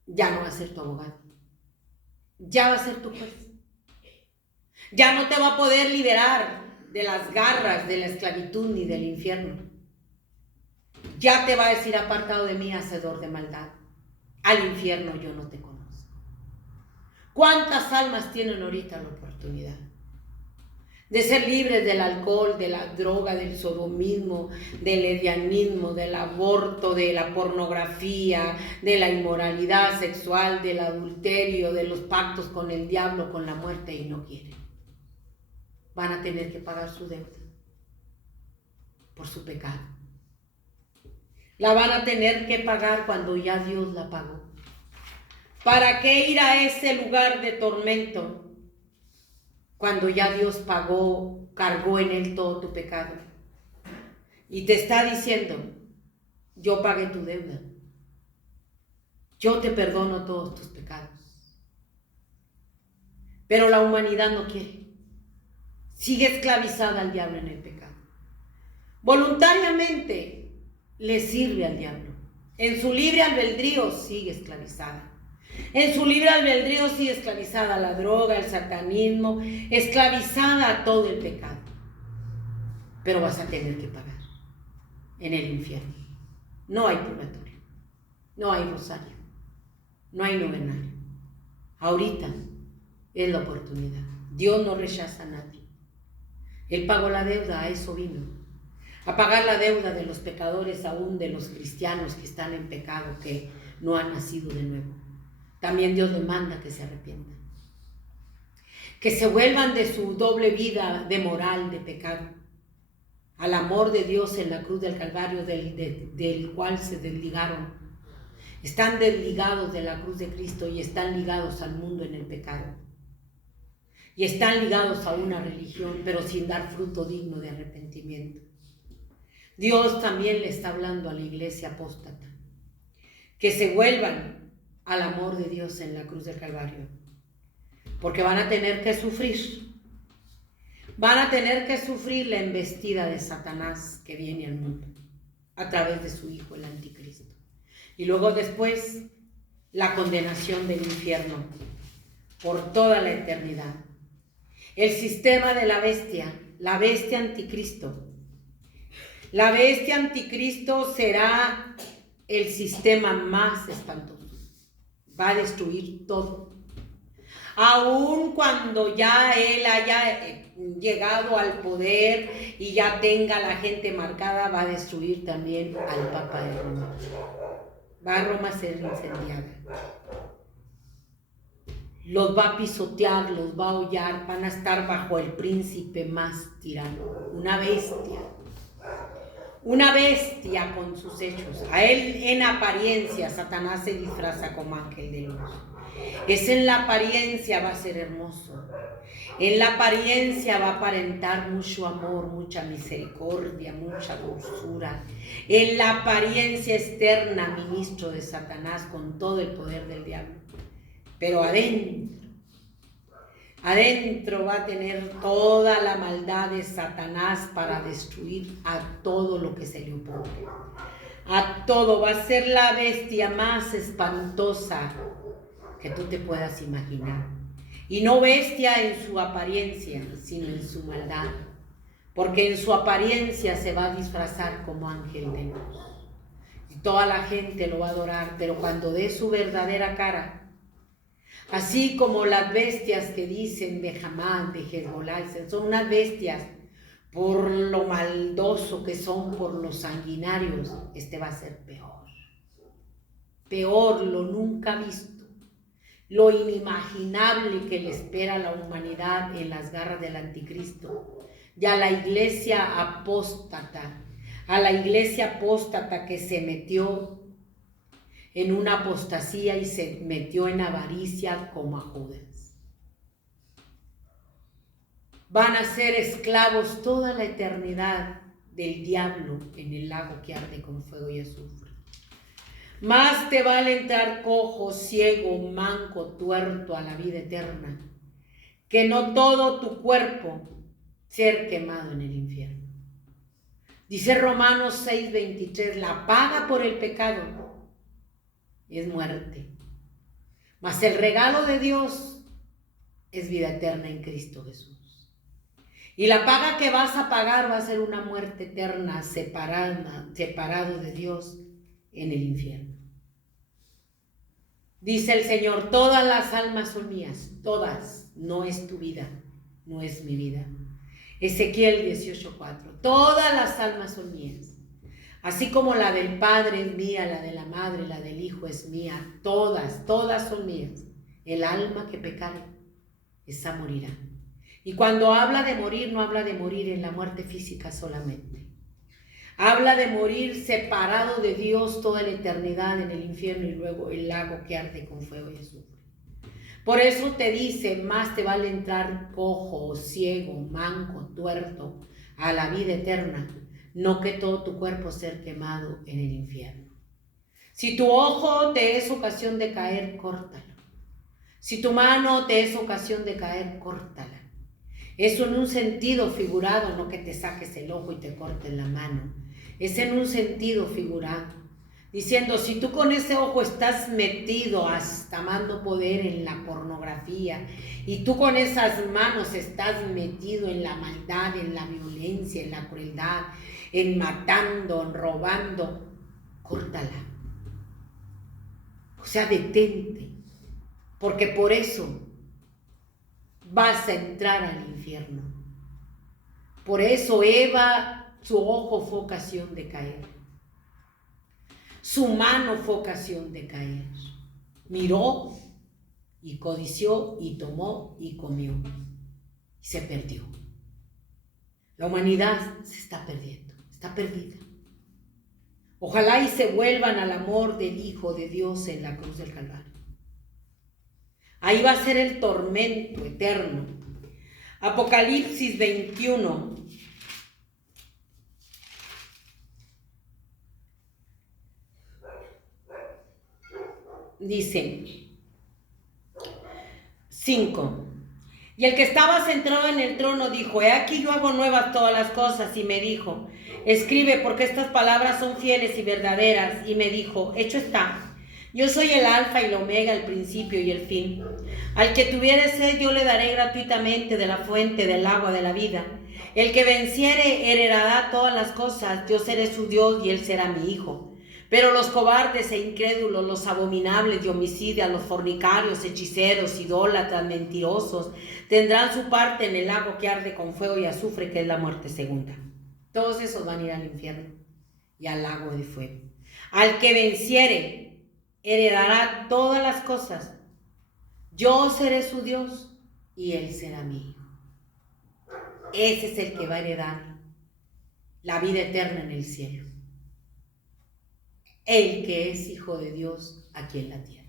ya no va a ser tu abogado. Ya va a ser tu juez. Ya no te va a poder liberar de las garras de la esclavitud ni del infierno. Ya te va a decir, apartado de mí, hacedor de maldad. Al infierno yo no te conozco. ¿Cuántas almas tienen ahorita la oportunidad de ser libres del alcohol, de la droga, del sodomismo, del lesbianismo, del aborto, de la pornografía, de la inmoralidad sexual, del adulterio, de los pactos con el diablo, con la muerte, y no quieren? Van a tener que pagar su deuda por su pecado. La van a tener que pagar cuando ya Dios la pagó. ¿Para qué ir a ese lugar de tormento cuando ya Dios pagó, cargó en Él todo tu pecado? Y te está diciendo, yo pagué tu deuda. Yo te perdono todos tus pecados. Pero la humanidad no quiere. Sigue esclavizada al diablo en el pecado. Voluntariamente le sirve al diablo. En su libre albedrío sigue esclavizada. En su libre albedrío sigue esclavizada a la droga, el satanismo, esclavizada a todo el pecado. Pero vas a tener que pagar en el infierno. No hay purgatorio, no hay rosario, no hay novenario. Ahorita es la oportunidad. Dios no rechaza a nadie. Él pagó la deuda, a eso vino. A pagar la deuda de los pecadores, aún de los cristianos que están en pecado, que no han nacido de nuevo. También Dios les manda que se arrepientan. Que se vuelvan de su doble vida de moral, de pecado, al amor de Dios en la cruz del Calvario, del cual se desligaron. Están desligados de la cruz de Cristo y están ligados al mundo en el pecado. Y están ligados a una religión, pero sin dar fruto digno de arrepentimiento. Dios también le está hablando a la iglesia apóstata, que se vuelvan al amor de Dios en la cruz del Calvario, porque van a tener que sufrir. Van a tener que sufrir la embestida de Satanás que viene al mundo a través de su hijo, el anticristo. Y luego después la condenación del infierno por toda la eternidad. El sistema de la bestia anticristo. La bestia anticristo será el sistema más espantoso. Va a destruir todo. Aun cuando ya él haya llegado al poder y ya tenga la gente marcada, va a destruir también al Papa de Roma. Va a Roma a ser incendiada. Los va a pisotear, los va a hollar, van a estar bajo el príncipe más tirano, una bestia. una bestia con sus hechos. A él en apariencia Satanás se disfraza como ángel de luz. Es en la apariencia va a ser hermoso. En la apariencia va a aparentar mucho amor, mucha misericordia, mucha dulzura. En la apariencia externa, ministro de Satanás con todo el poder del diablo. Pero adentro va a tener toda la maldad de Satanás para destruir a todo lo que se le opone. A todo. Va a ser la bestia más espantosa que tú te puedas imaginar. Y no bestia en su apariencia, sino en su maldad. Porque en su apariencia se va a disfrazar como ángel de luz. Y toda la gente lo va a adorar, pero cuando dé su verdadera cara, así como las bestias que dicen de Hamán, de Hezbolá, son unas bestias por lo maldoso que son, por los sanguinarios, este va a ser peor. Peor, lo nunca visto, lo inimaginable que le espera a la humanidad en las garras del anticristo. Y a la iglesia apóstata, que se metió en una apostasía y se metió en avaricia como a Judas. Van a ser esclavos toda la eternidad del diablo en el lago que arde con fuego y azufre. Más te vale entrar cojo, ciego, manco, tuerto a la vida eterna, que no todo tu cuerpo ser quemado en el infierno. Dice Romanos 6:23, la paga por el pecado es muerte, mas el regalo de Dios es vida eterna en Cristo Jesús. Y la paga que vas a pagar va a ser una muerte eterna, separado de Dios en el infierno. Dice el Señor, todas las almas son mías, todas, no es tu vida, no es mi vida. Ezequiel 18:4, todas las almas son mías. Así como la del Padre es mía, la de la Madre, la del Hijo es mía, todas son mías. El alma que pecare, esa morirá. Y cuando habla de morir, no habla de morir en la muerte física solamente. Habla de morir separado de Dios toda la eternidad en el infierno y luego el lago que arde con fuego y azufre. Por eso te dice, más te vale entrar cojo, ciego, manco, tuerto a la vida eterna, no que todo tu cuerpo ser quemado en el infierno. Si tu ojo te es ocasión de caer, córtalo. Si tu mano te es ocasión de caer, córtala. Eso en un sentido figurado, no que te saques el ojo y te cortes la mano. Es en un sentido figurado. Diciendo, si tú con ese ojo estás metido hasta mando poder en la pornografía y tú con esas manos estás metido en la maldad, en la violencia, en la crueldad, en matando, en robando, córtala. O sea, detente, porque por eso vas a entrar al infierno. Por eso Eva, su ojo fue ocasión de caer. Su mano fue ocasión de caer. Miró y codició y tomó y comió. Y se perdió. La humanidad se está perdiendo, está perdida. Ojalá y se vuelvan al amor del Hijo de Dios en la cruz del Calvario. Ahí va a ser el tormento eterno. Apocalipsis 21. Dice 5. Y el que estaba sentado en el trono dijo, he aquí yo hago nuevas todas las cosas. Y me dijo, escribe porque estas palabras son fieles y verdaderas. Y me dijo, hecho está. Yo soy el alfa y el omega, el principio y el fin. Al que tuviere sed yo le daré gratuitamente de la fuente del agua de la vida. El que venciere heredará todas las cosas. Yo seré su Dios y él será mi hijo. Pero los cobardes e incrédulos, los abominables y homicidas, los fornicarios, hechiceros, idólatras, mentirosos, tendrán su parte en el lago que arde con fuego y azufre, que es la muerte segunda. Todos esos van a ir al infierno y al lago de fuego. Al que venciere, heredará todas las cosas. Yo seré su Dios y él será mi hijo. Ese es el que va a heredar la vida eterna en el cielo. El que es hijo de Dios aquí en la tierra.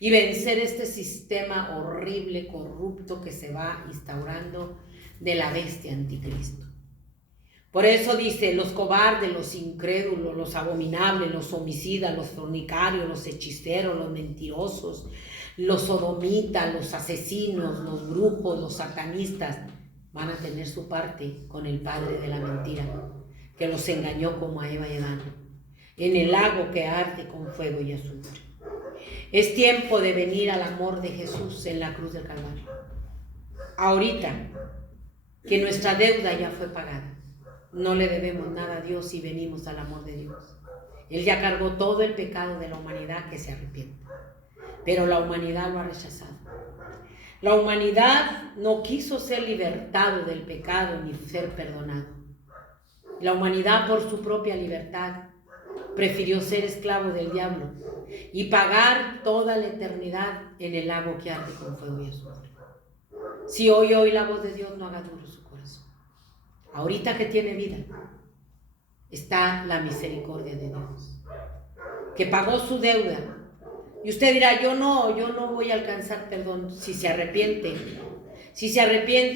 Y vencer este sistema horrible, corrupto que se va instaurando de la bestia anticristo. Por eso dice, los cobardes, los incrédulos, los abominables, los homicidas, los fornicarios, los hechiceros, los mentirosos, los sodomitas, los asesinos, los brujos, los satanistas, van a tener su parte con el padre de la mentira, que los engañó como a Eva y Adán, en el lago que arde con fuego y azufre. Es tiempo de venir al amor de Jesús en la cruz del Calvario. Ahorita que nuestra deuda ya fue pagada, no le debemos nada a Dios y venimos al amor de Dios. Él ya cargó todo el pecado de la humanidad, que se arrepiente. Pero la humanidad lo ha rechazado. La humanidad no quiso ser libertado del pecado ni ser perdonado. La humanidad, por su propia libertad, prefirió ser esclavo del diablo y pagar toda la eternidad en el lago que arde con fuego y azufre. Si hoy la voz de Dios, no haga duro su corazón. Ahorita que tiene vida, está la misericordia de Dios, que pagó su deuda. Y usted dirá, yo no voy a alcanzar perdón. Si se arrepiente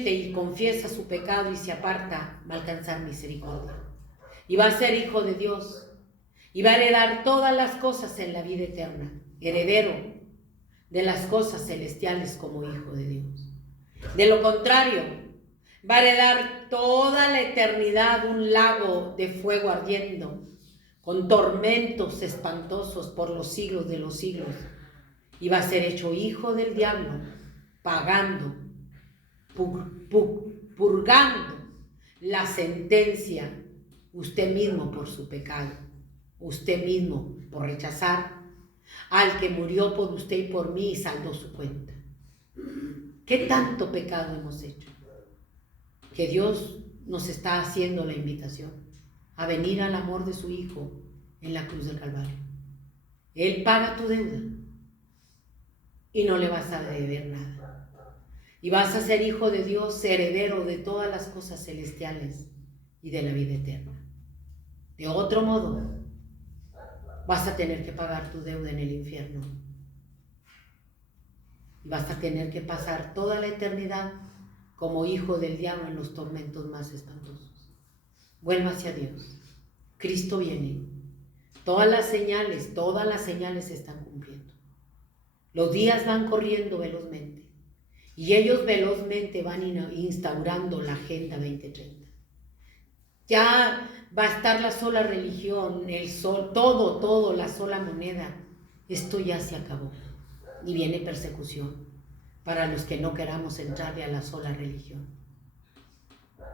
y confiesa su pecado y se aparta, va a alcanzar misericordia. Y va a ser hijo de Dios. Y va a heredar todas las cosas en la vida eterna. Heredero de las cosas celestiales como hijo de Dios. De lo contrario, va a heredar toda la eternidad un lago de fuego ardiendo, con tormentos espantosos por los siglos de los siglos. Y va a ser hecho hijo del diablo, pagando, purgando la sentencia, usted mismo por su pecado, usted mismo por rechazar al que murió por usted y por mí y saldó su cuenta. ¿Qué tanto pecado hemos hecho? Que Dios nos está haciendo la invitación a venir al amor de su Hijo en la cruz del Calvario. Él paga tu deuda y no le vas a deber nada. Y vas a ser hijo de Dios, heredero de todas las cosas celestiales y de la vida eterna. De otro modo, vas a tener que pagar tu deuda en el infierno. Y vas a tener que pasar toda la eternidad como hijo del diablo en los tormentos más espantosos. Vuelva hacia Dios. Cristo viene. Todas las señales se están cumpliendo. Los días van corriendo velozmente. Y ellos velozmente van instaurando la Agenda 2030. Ya va a estar la sola religión, el sol, todo, la sola moneda. Esto ya se acabó. Y viene persecución para los que no queramos entrarle a la sola religión.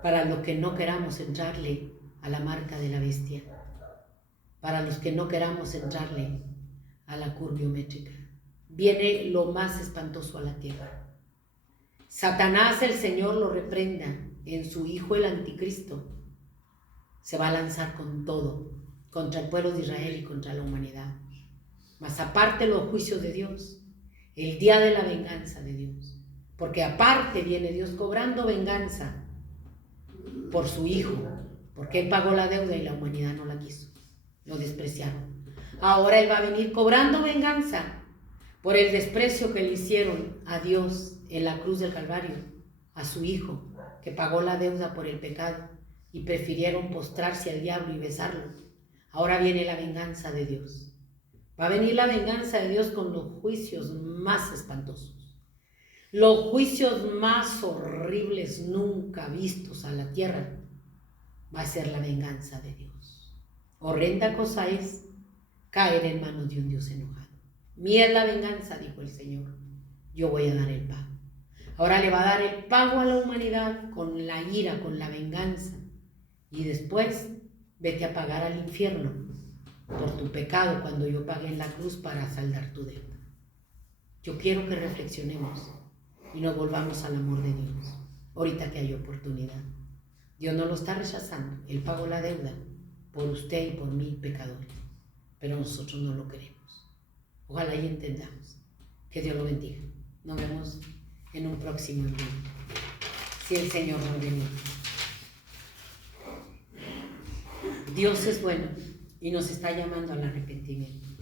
Para los que no queramos entrarle a la marca de la bestia. Para los que no queramos entrarle a la curva biométrica. Viene lo más espantoso a la tierra. Satanás, el Señor lo reprenda, en su hijo el anticristo. Se va a lanzar con todo contra el pueblo de Israel y contra la humanidad. Mas aparte los juicios de Dios, el día de la venganza de Dios. Porque aparte viene Dios cobrando venganza por su hijo, porque Él pagó la deuda y la humanidad no la quiso, lo despreciaron. Ahora Él va a venir cobrando venganza por el desprecio que le hicieron a Dios en la cruz del Calvario, a su hijo, que pagó la deuda por el pecado y prefirieron postrarse al diablo y besarlo. Ahora viene la venganza de Dios. Va a venir la venganza de Dios con los juicios más espantosos, los juicios más horribles nunca vistos a la tierra. Va a ser la venganza de Dios. Horrenda cosa es caer en manos de un Dios enojado. Mía es la venganza, dijo el Señor. Yo voy a dar el pago. Ahora le va a dar el pago a la humanidad con la ira, con la venganza. Y después vete a pagar al infierno por tu pecado cuando yo pagué en la cruz para saldar tu deuda. Yo quiero que reflexionemos y nos volvamos al amor de Dios. Ahorita que hay oportunidad. Dios no lo está rechazando. Él pagó la deuda por usted y por mí, pecadores. Pero nosotros no lo queremos. Ojalá y entendamos. Que Dios lo bendiga. Nos vemos en un próximo envío. Si el Señor nos bendiga. Dios es bueno y nos está llamando al arrepentimiento.